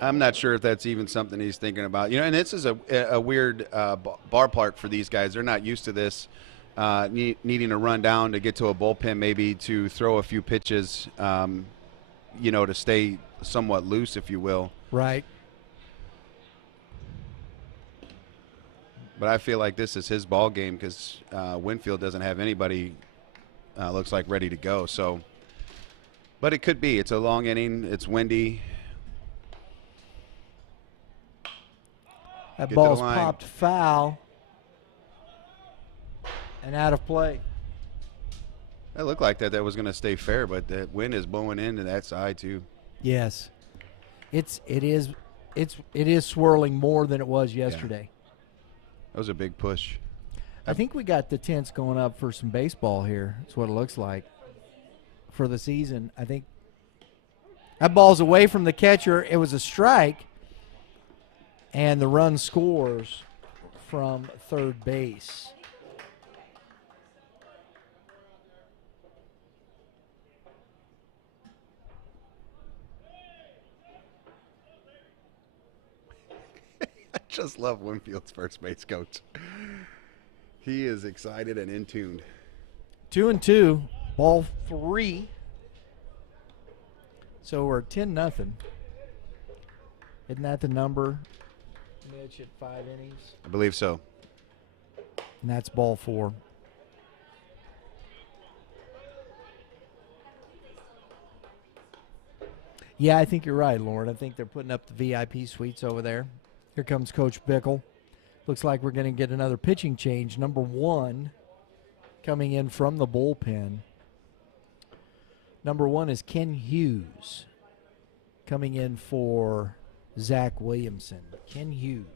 I'm not sure if that's even something he's thinking about. And this is a weird ballpark for these guys. They're not used to this, needing to run down to get to a bullpen, maybe to throw a few pitches, to stay somewhat loose, if you will. Right. But I feel like this is his ball game because Winfield doesn't have anybody looks like ready to go. So, but it could be. It's a long inning. It's windy. That ball's popped foul and out of play. It looked like that was going to stay fair, but the wind is blowing into that side too. Yes, it is swirling more than it was yesterday. Yeah. That was a big push. I think we got the tents going up for some baseball here. That's what it looks like for the season. I think that ball's away from the catcher. It was a strike, and the run scores from third base. I just love Winfield's first base coach. He is excited and in tune. 2-2, ball 3. So we're 10-0. Isn't that the number, Mitch, at 5 innings? I believe so. And that's ball 4. Yeah, I think you're right, Lauren. I think they're putting up the VIP suites over there. Here comes Coach Bickle. Looks like we're going to get another pitching change. Number 1 coming in from the bullpen. Number 1 is Ken Hughes coming in for Zach Williamson. Ken Hughes.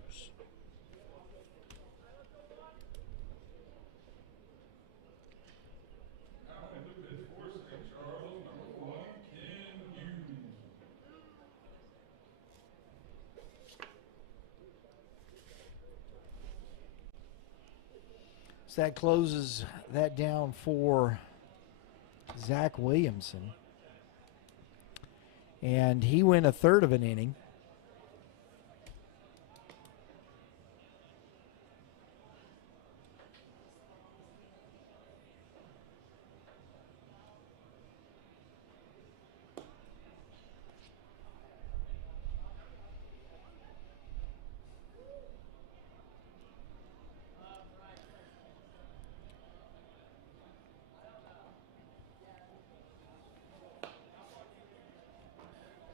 So that closes that down for Zach Williamson. And he went a third of an inning.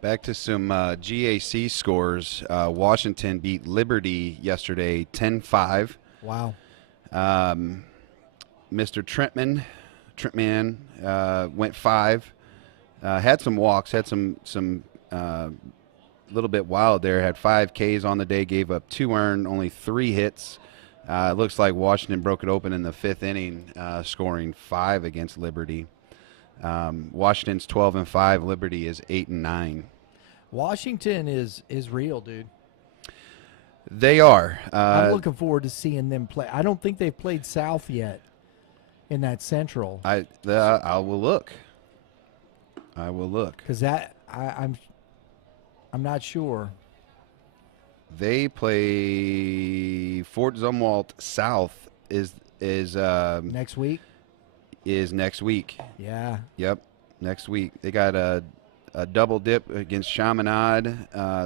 Back to some GAC scores. Washington beat Liberty yesterday 10-5. Wow. Mr. Trentman went 5. Had some walks, had some little bit wild there. Had 5 Ks on the day, gave up 2 earned, only 3 hits. It looks like Washington broke it open in the 5th inning, scoring 5 against Liberty. Washington's 12-5. Liberty is 8-9. Washington is real, dude. They are. I'm looking forward to seeing them play. I don't think they've played South yet in that Central. I will look. I will look because I'm not sure. They play Fort Zumwalt South is next week. Is next week. Yeah. Yep, next week. They got a double dip against Chaminade.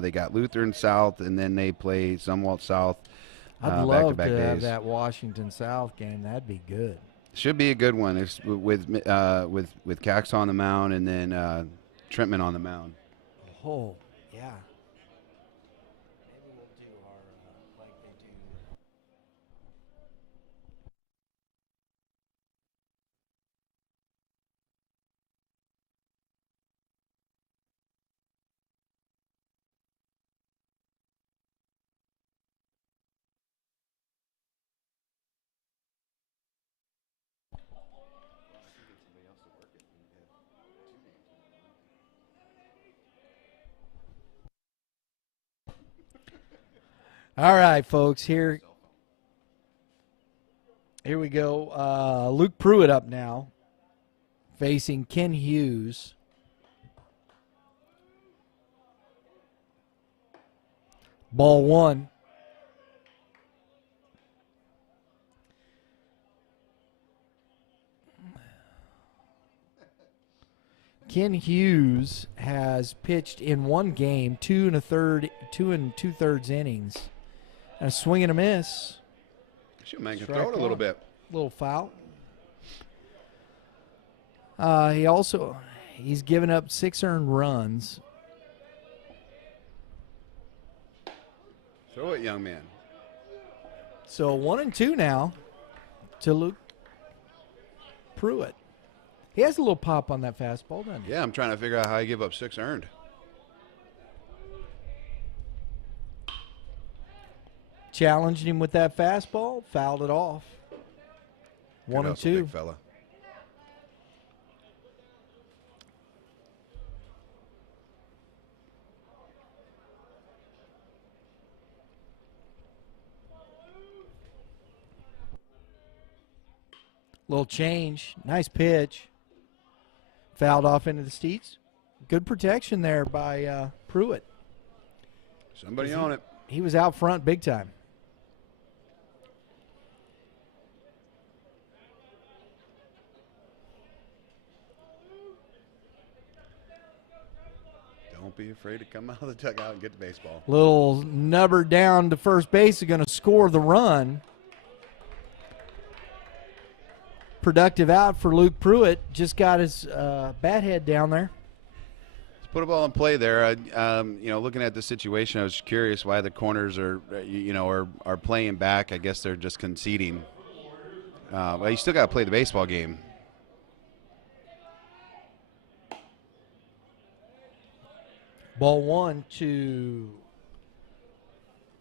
They got Lutheran South, and then they play Zumwalt South. I'd love to have that Washington South game. That'd be good. Should be a good one. It's with Cax on the mound and then Trentman on the mound. Oh, yeah. All right, folks, here we go. Luke Pruitt up now facing Ken Hughes. Ball one. Ken Hughes has pitched in one game, 2 2/3 innings. A swing and a miss. Should make him throw it a little bit. Little foul. He's given up 6 earned runs. Throw it, young man. So 1-2 now to Luke Pruitt. He has a little pop on that fastball, doesn't he? Yeah, I'm trying to figure out how he give up 6 earned. Challenged him with that fastball, fouled it off. 1-2. Big fella. Little change. Nice pitch. Fouled off into the seats. Good protection there by Pruitt. Somebody on it. He was out front big time. Don't be afraid to come out of the dugout and get the baseball. Little nubber down to first base is going to score the run. Productive out for Luke Pruitt. Just got his bat head down there. Let's put a ball in play there. Looking at the situation, I was curious why the corners are playing back. I guess they're just conceding. Well, you still got to play the baseball game. Ball one to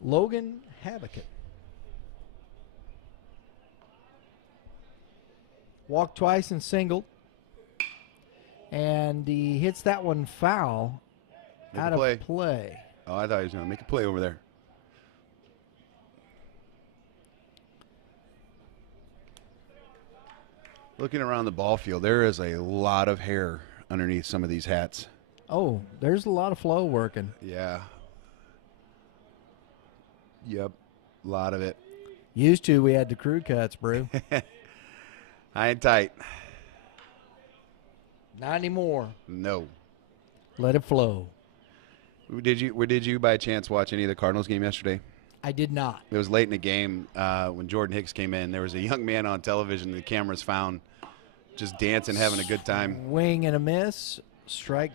Logan Habakkuk. Walked twice and singled. And he hits that one foul out of play. Oh, I thought he was going to make a play over there. Looking around the ball field, there is a lot of hair underneath some of these hats. Oh, there's a lot of flow working. Yeah. Yep, a lot of it. Used to, we had the crew cuts, bro. High and tight. Not anymore. No. Let it flow. Did you by chance watch any of the Cardinals game yesterday? I did not. It was late in the game when Jordan Hicks came in. There was a young man on television the cameras found just dancing, having a good time. Swing and a miss. Strike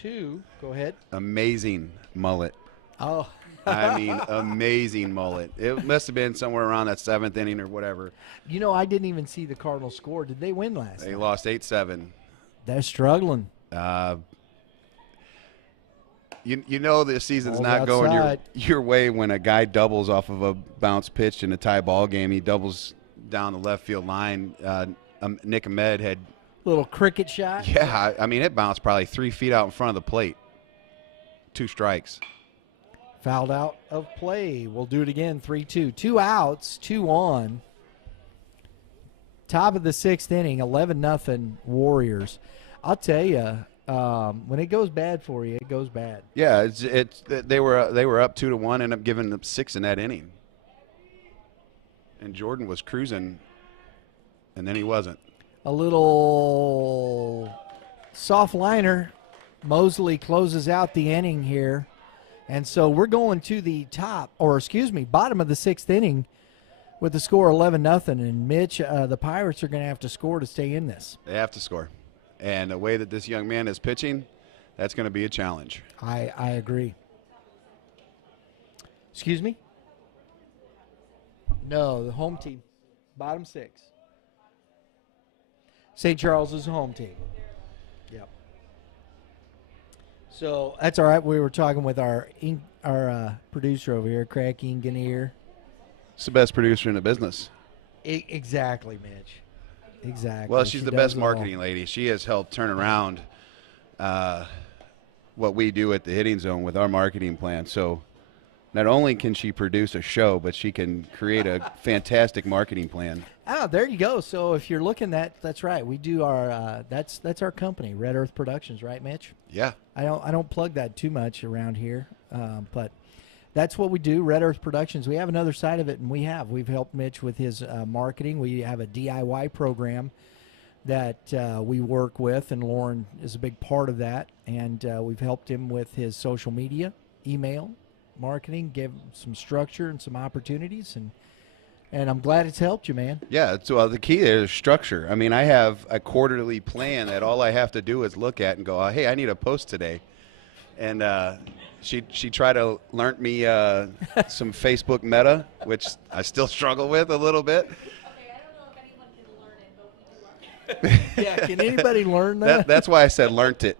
2. Go ahead. Amazing mullet. Oh. I mean, amazing mullet. It must have been somewhere around that 7th inning or whatever. You know, I didn't even see the Cardinals score. Did they win last night? They lost 8-7. They're struggling. You know the season's not going your way when a guy doubles off of a bounce pitch in a tie ball game. He doubles down the left field line. Nick Ahmed had little cricket shot. Yeah, I mean it bounced probably 3 feet out in front of the plate. 2 strikes. Fouled out of play. We'll do it again. 3-2. 2 outs. 2 on. Top of the 6th inning. 11-0 Warriors. I'll tell you. When it goes bad for you, it goes bad. Yeah, they were up 2-1, ended up giving up 6 in that inning. And Jordan was cruising, and then he wasn't. A little soft liner. Mosley closes out the inning here. And so we're going to the bottom of the 6th inning with the score 11-0. And Mitch, the Pirates are going to have to score to stay in this. They have to score. And the way that this young man is pitching, that's going to be a challenge. I agree. Excuse me? No, the home team. Bottom 6. St. Charles is the home team. Yep. So that's all right. We were talking with our producer over here, Craig Ingenier. It's the best producer in the business. Exactly, Mitch. Exactly. Well, she's the best marketing lady. She has helped turn around what we do at the Hitting Zone with our marketing plan. So not only can she produce a show, but she can create a fantastic marketing plan. Oh, there you go. So if you're looking that's right. We do our that's our company, Red Earth Productions, right, Mitch? Yeah. I don't plug that too much around here, but that's what we do, Red Earth Productions. We have another side of it, and we've helped Mitch with his marketing. We have a DIY program that we work with, and Lauren is a big part of that. And we've helped him with his social media, email, marketing, give him some structure and some opportunities, and I'm glad it's helped you, man. Yeah, so the key there is structure. I mean, I have a quarterly plan that all I have to do is look at and go, hey, I need a post today. And she tried to learn me some Facebook Meta, which I still struggle with a little bit. Okay, I don't know if anyone can learn it, but we do learn it. Yeah, can anybody learn that? That's why I said learnt it,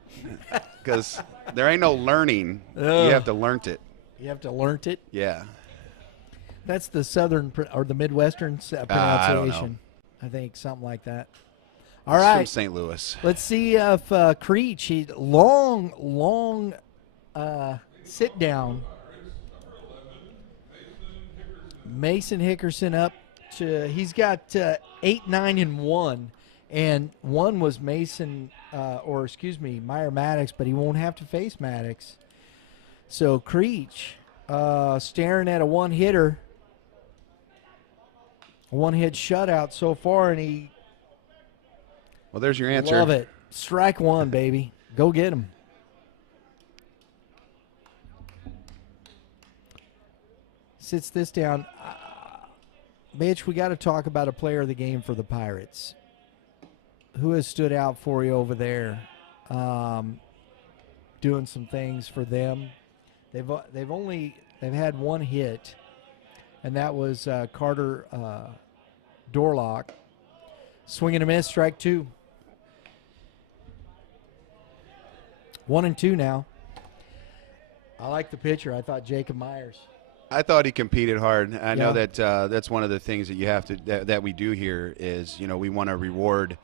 because there ain't no learning. You have to learnt it. You have to learnt it? Yeah. That's the southern or the Midwestern pronunciation. I think something like that. All It's right. from St. Louis. Let's see if Creech, he long sit down. Mason Hickerson up to, he's got 8, 9, and 1. And 1 was Mason, Meyer Maddox, but he won't have to face Maddox. So Creech staring at a one-hitter. A one-hit shutout so far, and he. Well, there's your answer. Love it. Strike one, baby. Go get him. Sits this down. Mitch, we got to talk about a player of the game for the Pirates. Who has stood out for you over there? Doing some things for them. They've had one hit, and that was Carter Dorlock. Swing and a miss, strike 2. 1 and 2 now. I like the pitcher. I thought Jacob Myers. I thought he competed hard. I know that that's one of the things that you have to that we do here is, we want to reward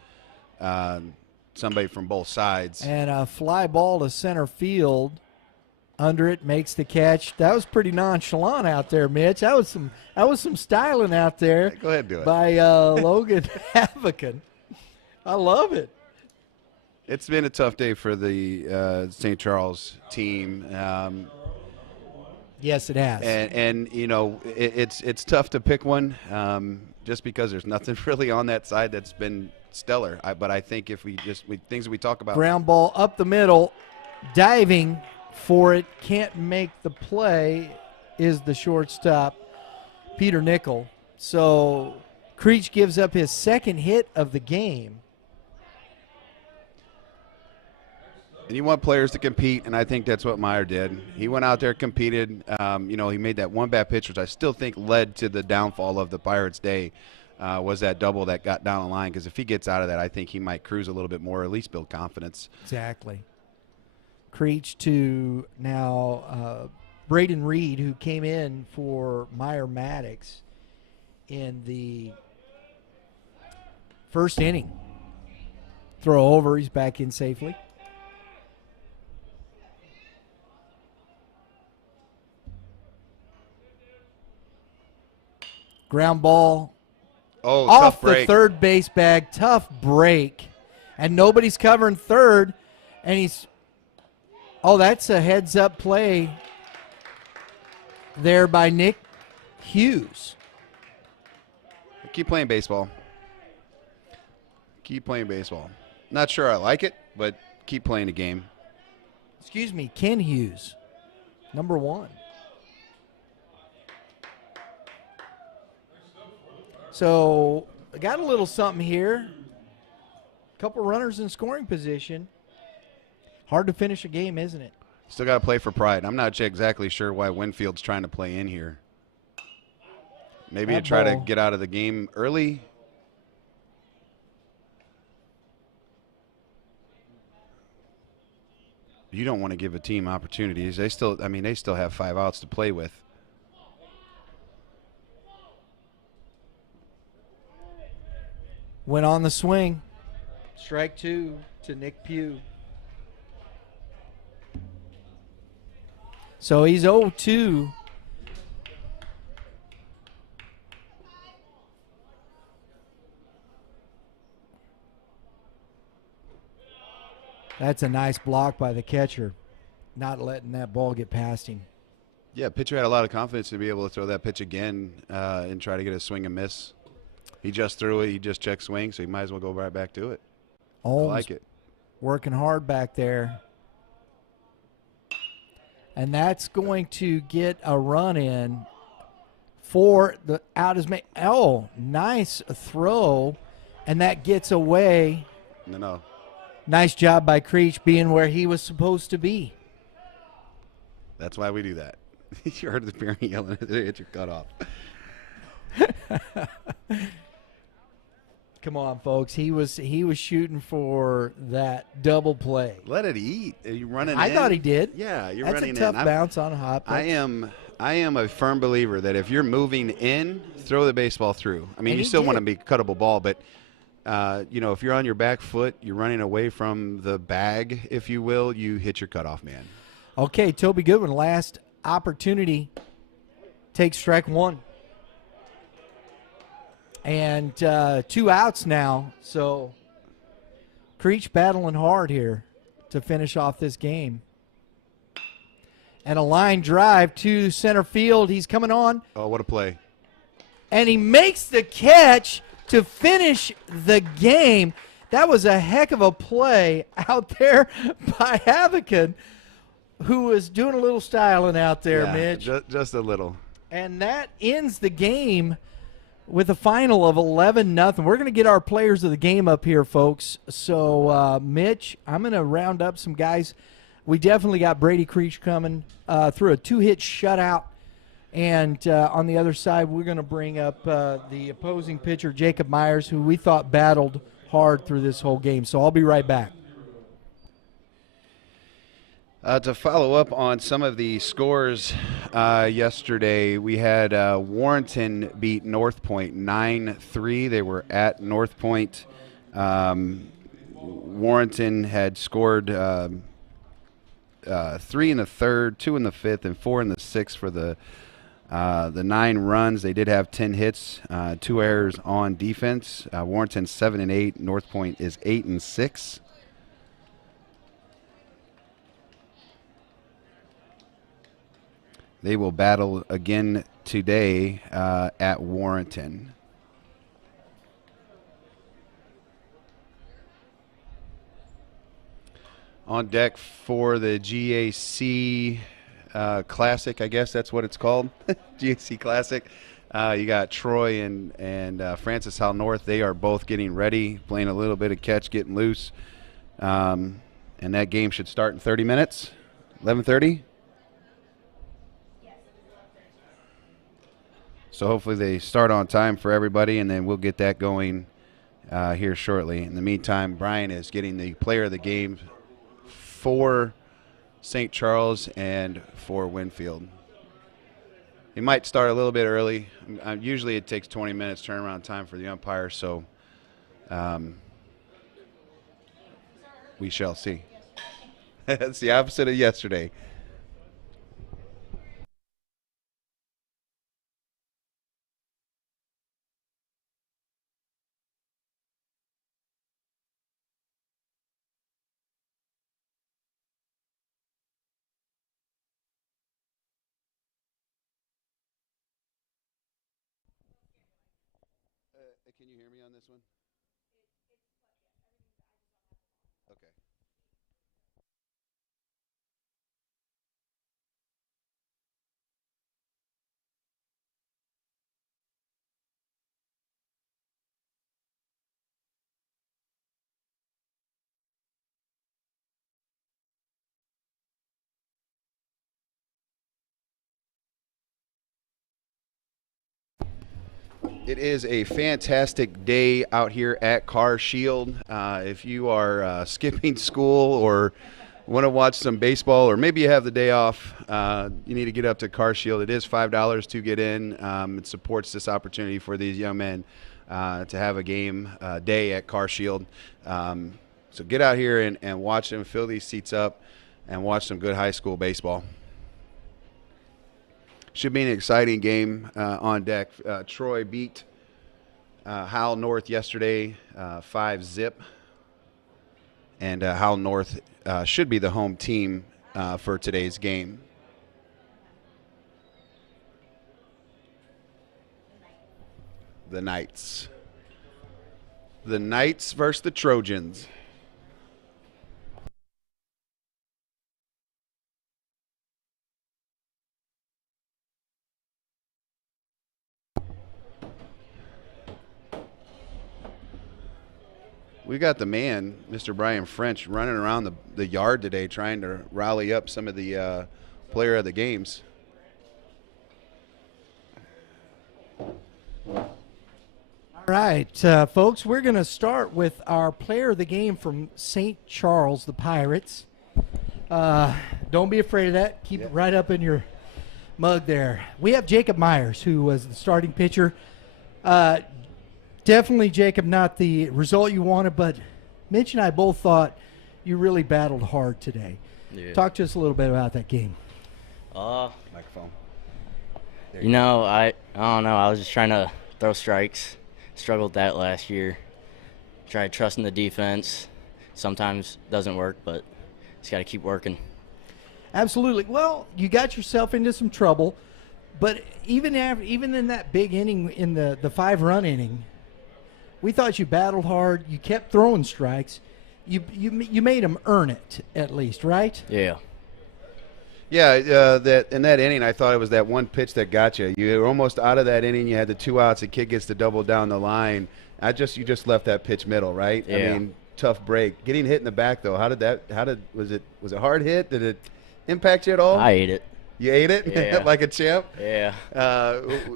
somebody from both sides. And a fly ball to center field. Under it, makes the catch. That was pretty nonchalant out there, Mitch. That was some styling out there. Go ahead, do it. By Logan Havocan. I love it. It's been a tough day for the St. Charles team. Yes, it has. And it's tough to pick one just because there's nothing really on that side that's been stellar. But I think if things that we talk about. Ground ball up the middle, diving for it, can't make the play, is the shortstop, Peter Nickel. So Creech gives up his second hit of the game. And you want players to compete, and I think that's what Meyer did. He went out there, competed. He made that one bad pitch, which I still think led to the downfall of the Pirates' day, was that double that got down the line. Because if he gets out of that, I think he might cruise a little bit more, at least build confidence. Exactly. Creech to now Braden Reed, who came in for Meyer Maddox in the first inning. Throw over, he's back in safely. Ground ball off the third base bag. Tough break. And nobody's covering third. And he's, that's a heads-up play there by Nick Hughes. Keep playing baseball. Keep playing baseball. Not sure I like it, but keep playing the game. Excuse me, Ken Hughes, number 1. So I got a little something here. A couple runners in scoring position. Hard to finish a game, isn't it? Still got to play for pride. I'm not exactly sure why Winfield's trying to play in here. Maybe to try to get out of the game early. You don't want to give a team opportunities. They still have 5 outs to play with. Went on the swing. Strike 2 to Nick Pugh. So he's 0-2 That's a nice block by the catcher, not letting that ball get past him. Yeah, pitcher had a lot of confidence to be able to throw that pitch again and try to get a swing and miss. He just threw it. He just checked swing, so he might as well go right back to it. Holmes I like it. Working hard back there. And that's going to get a run in for the out is made. Oh, nice throw. And that gets away. No. Nice job by Creech being where he was supposed to be. That's why we do that. You heard the parent yelling at the pitcher cut off. Come on, folks. He was shooting for that double play. Let it eat. Are you running I in? thought he did. Yeah, you're That's running in. That's a tough bounce on a hop. I am a firm believer that if you're moving in, throw the baseball through. I mean, you still want to be cuttable ball, but if you're on your back foot, you're running away from the bag, if you will, you hit your cutoff man. Okay, Toby Goodwin, last opportunity. Takes strike one. And 2 outs now, so Creech battling hard here to finish off this game. And a line drive to center field. He's coming on. Oh, what a play. And he makes the catch to finish the game. That was a heck of a play out there by Havocan, who was doing a little styling out there, Mitch. Just a little. And that ends the game with a final of 11-0. We're going to get our players of the game up here, folks. So, Mitch, I'm going to round up some guys. We definitely got Brady Creech coming through a 2-hit shutout. And on the other side, we're going to bring up the opposing pitcher, Jacob Myers, who we thought battled hard through this whole game. So I'll be right back. To follow up on some of the scores yesterday, we had Warrenton beat North Point 9-3. They were at North Point. Warrenton had scored 3 in the third, 2 in the fifth, and 4 in the sixth for the 9 runs. They did have 10 hits, 2 errors on defense. Warrenton 7-8. North Point is 8-6. They will battle again today at Warrenton. On deck for the GAC Classic, I guess that's what it's called, GAC Classic. You got Troy and Francis Howell North. They are both getting ready, playing a little bit of catch, getting loose. And that game should start in 30 minutes, 11:30. So hopefully they start on time for everybody, and then we'll get that going here shortly. In the meantime, Brian is getting the player of the game for St. Charles and for Winfield. He might start a little bit early. Usually it takes 20 minutes turnaround time for the umpire, so we shall see. That's the opposite of yesterday. Can you hear me on this one? Okay. It is a fantastic day out here at Carshield. If you are skipping school or want to watch some baseball, or maybe you have the day off, you need to get up to Carshield. It is $5 to get in. It supports this opportunity for these young men to have a game day at Carshield. So get out here and watch them, fill these seats up, and watch some good high school baseball. Should be an exciting game on deck. Troy beat Howell North yesterday 5-0. and Howell North should be the home team for today's game. The Knights. The Knights versus the Trojans. We got the man, Mr. Brian French, running around the yard today trying to rally up some of the player of the games. All right, folks, we're going to start with our player of the game from St. Charles, the Pirates. Don't be afraid of that. Keep it right up in your mug there. We have Jacob Myers, who was the starting pitcher. Definitely, Jacob, not the result you wanted, but Mitch and I both thought you really battled hard today. Yeah. Talk to us a little bit about that game. Microphone. I don't know. I was just trying to throw strikes. Struggled with that last year. Tried trusting the defense. Sometimes doesn't work, but just got to keep working. Absolutely. Well, you got yourself into some trouble, but even in that big inning, in the 5-run inning, we thought you battled hard. You kept throwing strikes. You made them earn it at least, right? Yeah. Yeah, that in that inning, I thought it was that one pitch that got you. You were almost out of that inning. You had the 2 outs. The kid gets to double down the line. You just left that pitch middle, right? Yeah. I mean, tough break. Getting hit in the back though. Was it a hard hit? Did it impact you at all? I ate it. You ate it? Yeah. Like a champ? Yeah.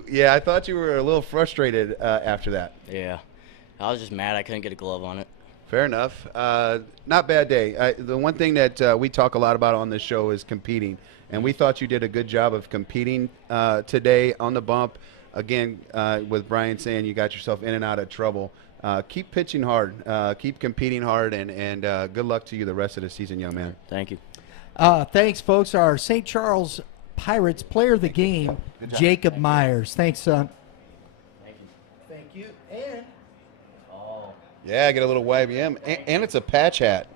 Yeah, I thought you were a little frustrated after that. Yeah. I was just mad I couldn't get a glove on it. Fair enough. Not bad day. The one thing that we talk a lot about on this show is competing, and we thought you did a good job of competing today on the bump. Again, with Brian saying you got yourself in and out of trouble. Keep pitching hard. Keep competing hard, and good luck to you the rest of the season, young man. Thank you. Thanks, folks. Our St. Charles Pirates player of the game, Jacob Myers. Thanks, son. Thank you. And Yeah, get a little YBM, and it's a patch hat.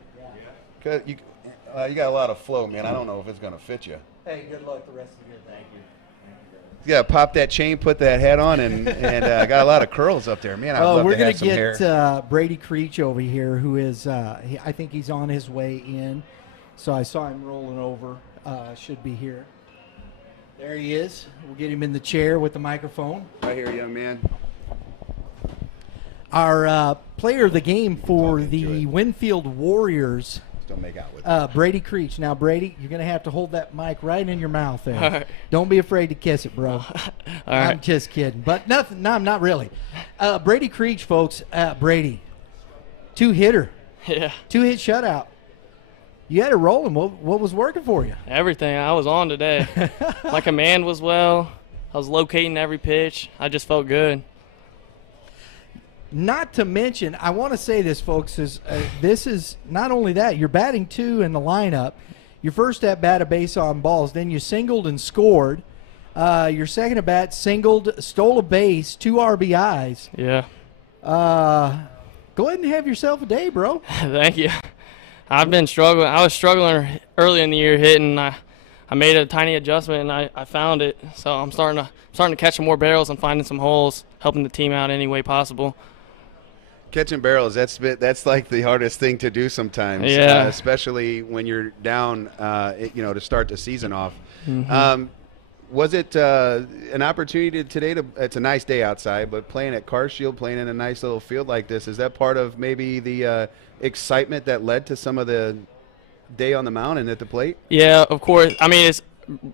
Yeah. You got a lot of flow, man. I don't know if it's going to fit you. hey, good luck the rest of the year. Thank you. You got to pop that chain, put that hat on, and got a lot of curls up there. Man, I'd love we're to have gonna some hair. get Brady Creech over here, who is, I think he's on his way in. So I saw him rolling over. Should be here. There he is. We'll get him in the chair with the microphone. Right here, young man. Our player of the game for the Winfield Warriors, Just don't make out with Brady Creech. Now, Brady, you're going to have to hold that mic right in your mouth there. All right. Don't be afraid to kiss it, bro. All right. I'm just kidding. But nothing. No, I'm not really. Brady Creech, folks. Brady, 2-hitter. Yeah. 2-hit shutout. You had it rolling. What was working for you? Everything. I was on today. My command was well. I was locating every pitch. I just felt good. Not to mention, I want to say this, folks, is this is not only that, you're batting 2 in the lineup. Your first at bat, a base on balls. Then you singled and scored. Your second at bat, singled, stole a base, 2 RBIs. Yeah. Go ahead and have yourself a day, bro. Thank you. I've been struggling. I was struggling early in the year hitting. I made a tiny adjustment and I found it. So I'm starting to catch some more barrels and finding some holes, helping the team out any way possible. Catching barrels, that's like the hardest thing to do sometimes, Yeah. especially when you're down, to start the season off. Mm-hmm. Was it an opportunity today it's a nice day outside, but playing at Carshield, playing in a nice little field like this, is that part of maybe the excitement that led to some of the day on the mound and at the plate? Yeah, of course. I mean, it's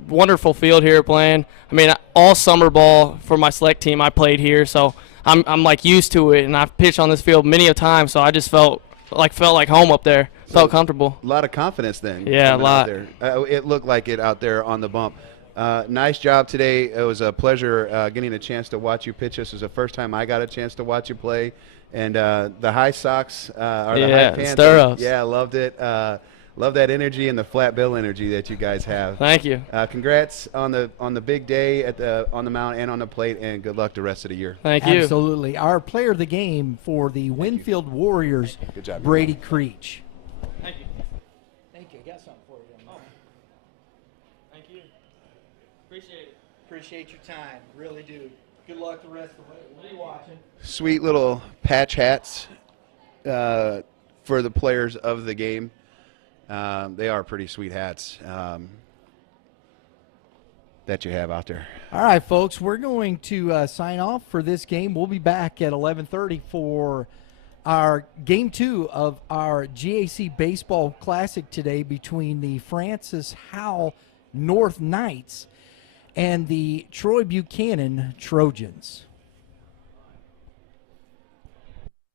wonderful field here playing. I mean, all summer ball for my select team, I played here, so I'm like used to it, and I've pitched on this field many a time, so I just felt like home up there. Felt comfortable. A lot of confidence then. Yeah, a lot. Out there. It looked like it out there on the bump. Nice job today. It was a pleasure getting a chance to watch you pitch. This was the first time I got a chance to watch you play. And the high socks the high pants. Stirrups. Yeah, loved it. Love that energy and the flat bill energy that you guys have. Thank you. Congrats on the big day on the mound and on the plate, and good luck the rest of the year. Thank you. Absolutely. Our player of the game for the Winfield Warriors, Good job, Brady Creech. Appreciate your time. Really do. Good luck the rest of the way. We'll be watching. Sweet little patch hats for the players of the game. They are pretty sweet hats that you have out there. All right, folks, we're going to sign off for this game. We'll be back at 11:30 for our Game 2 of our GAC Baseball Classic today between the Francis Howell North Knights and the Troy Buchanan Trojans.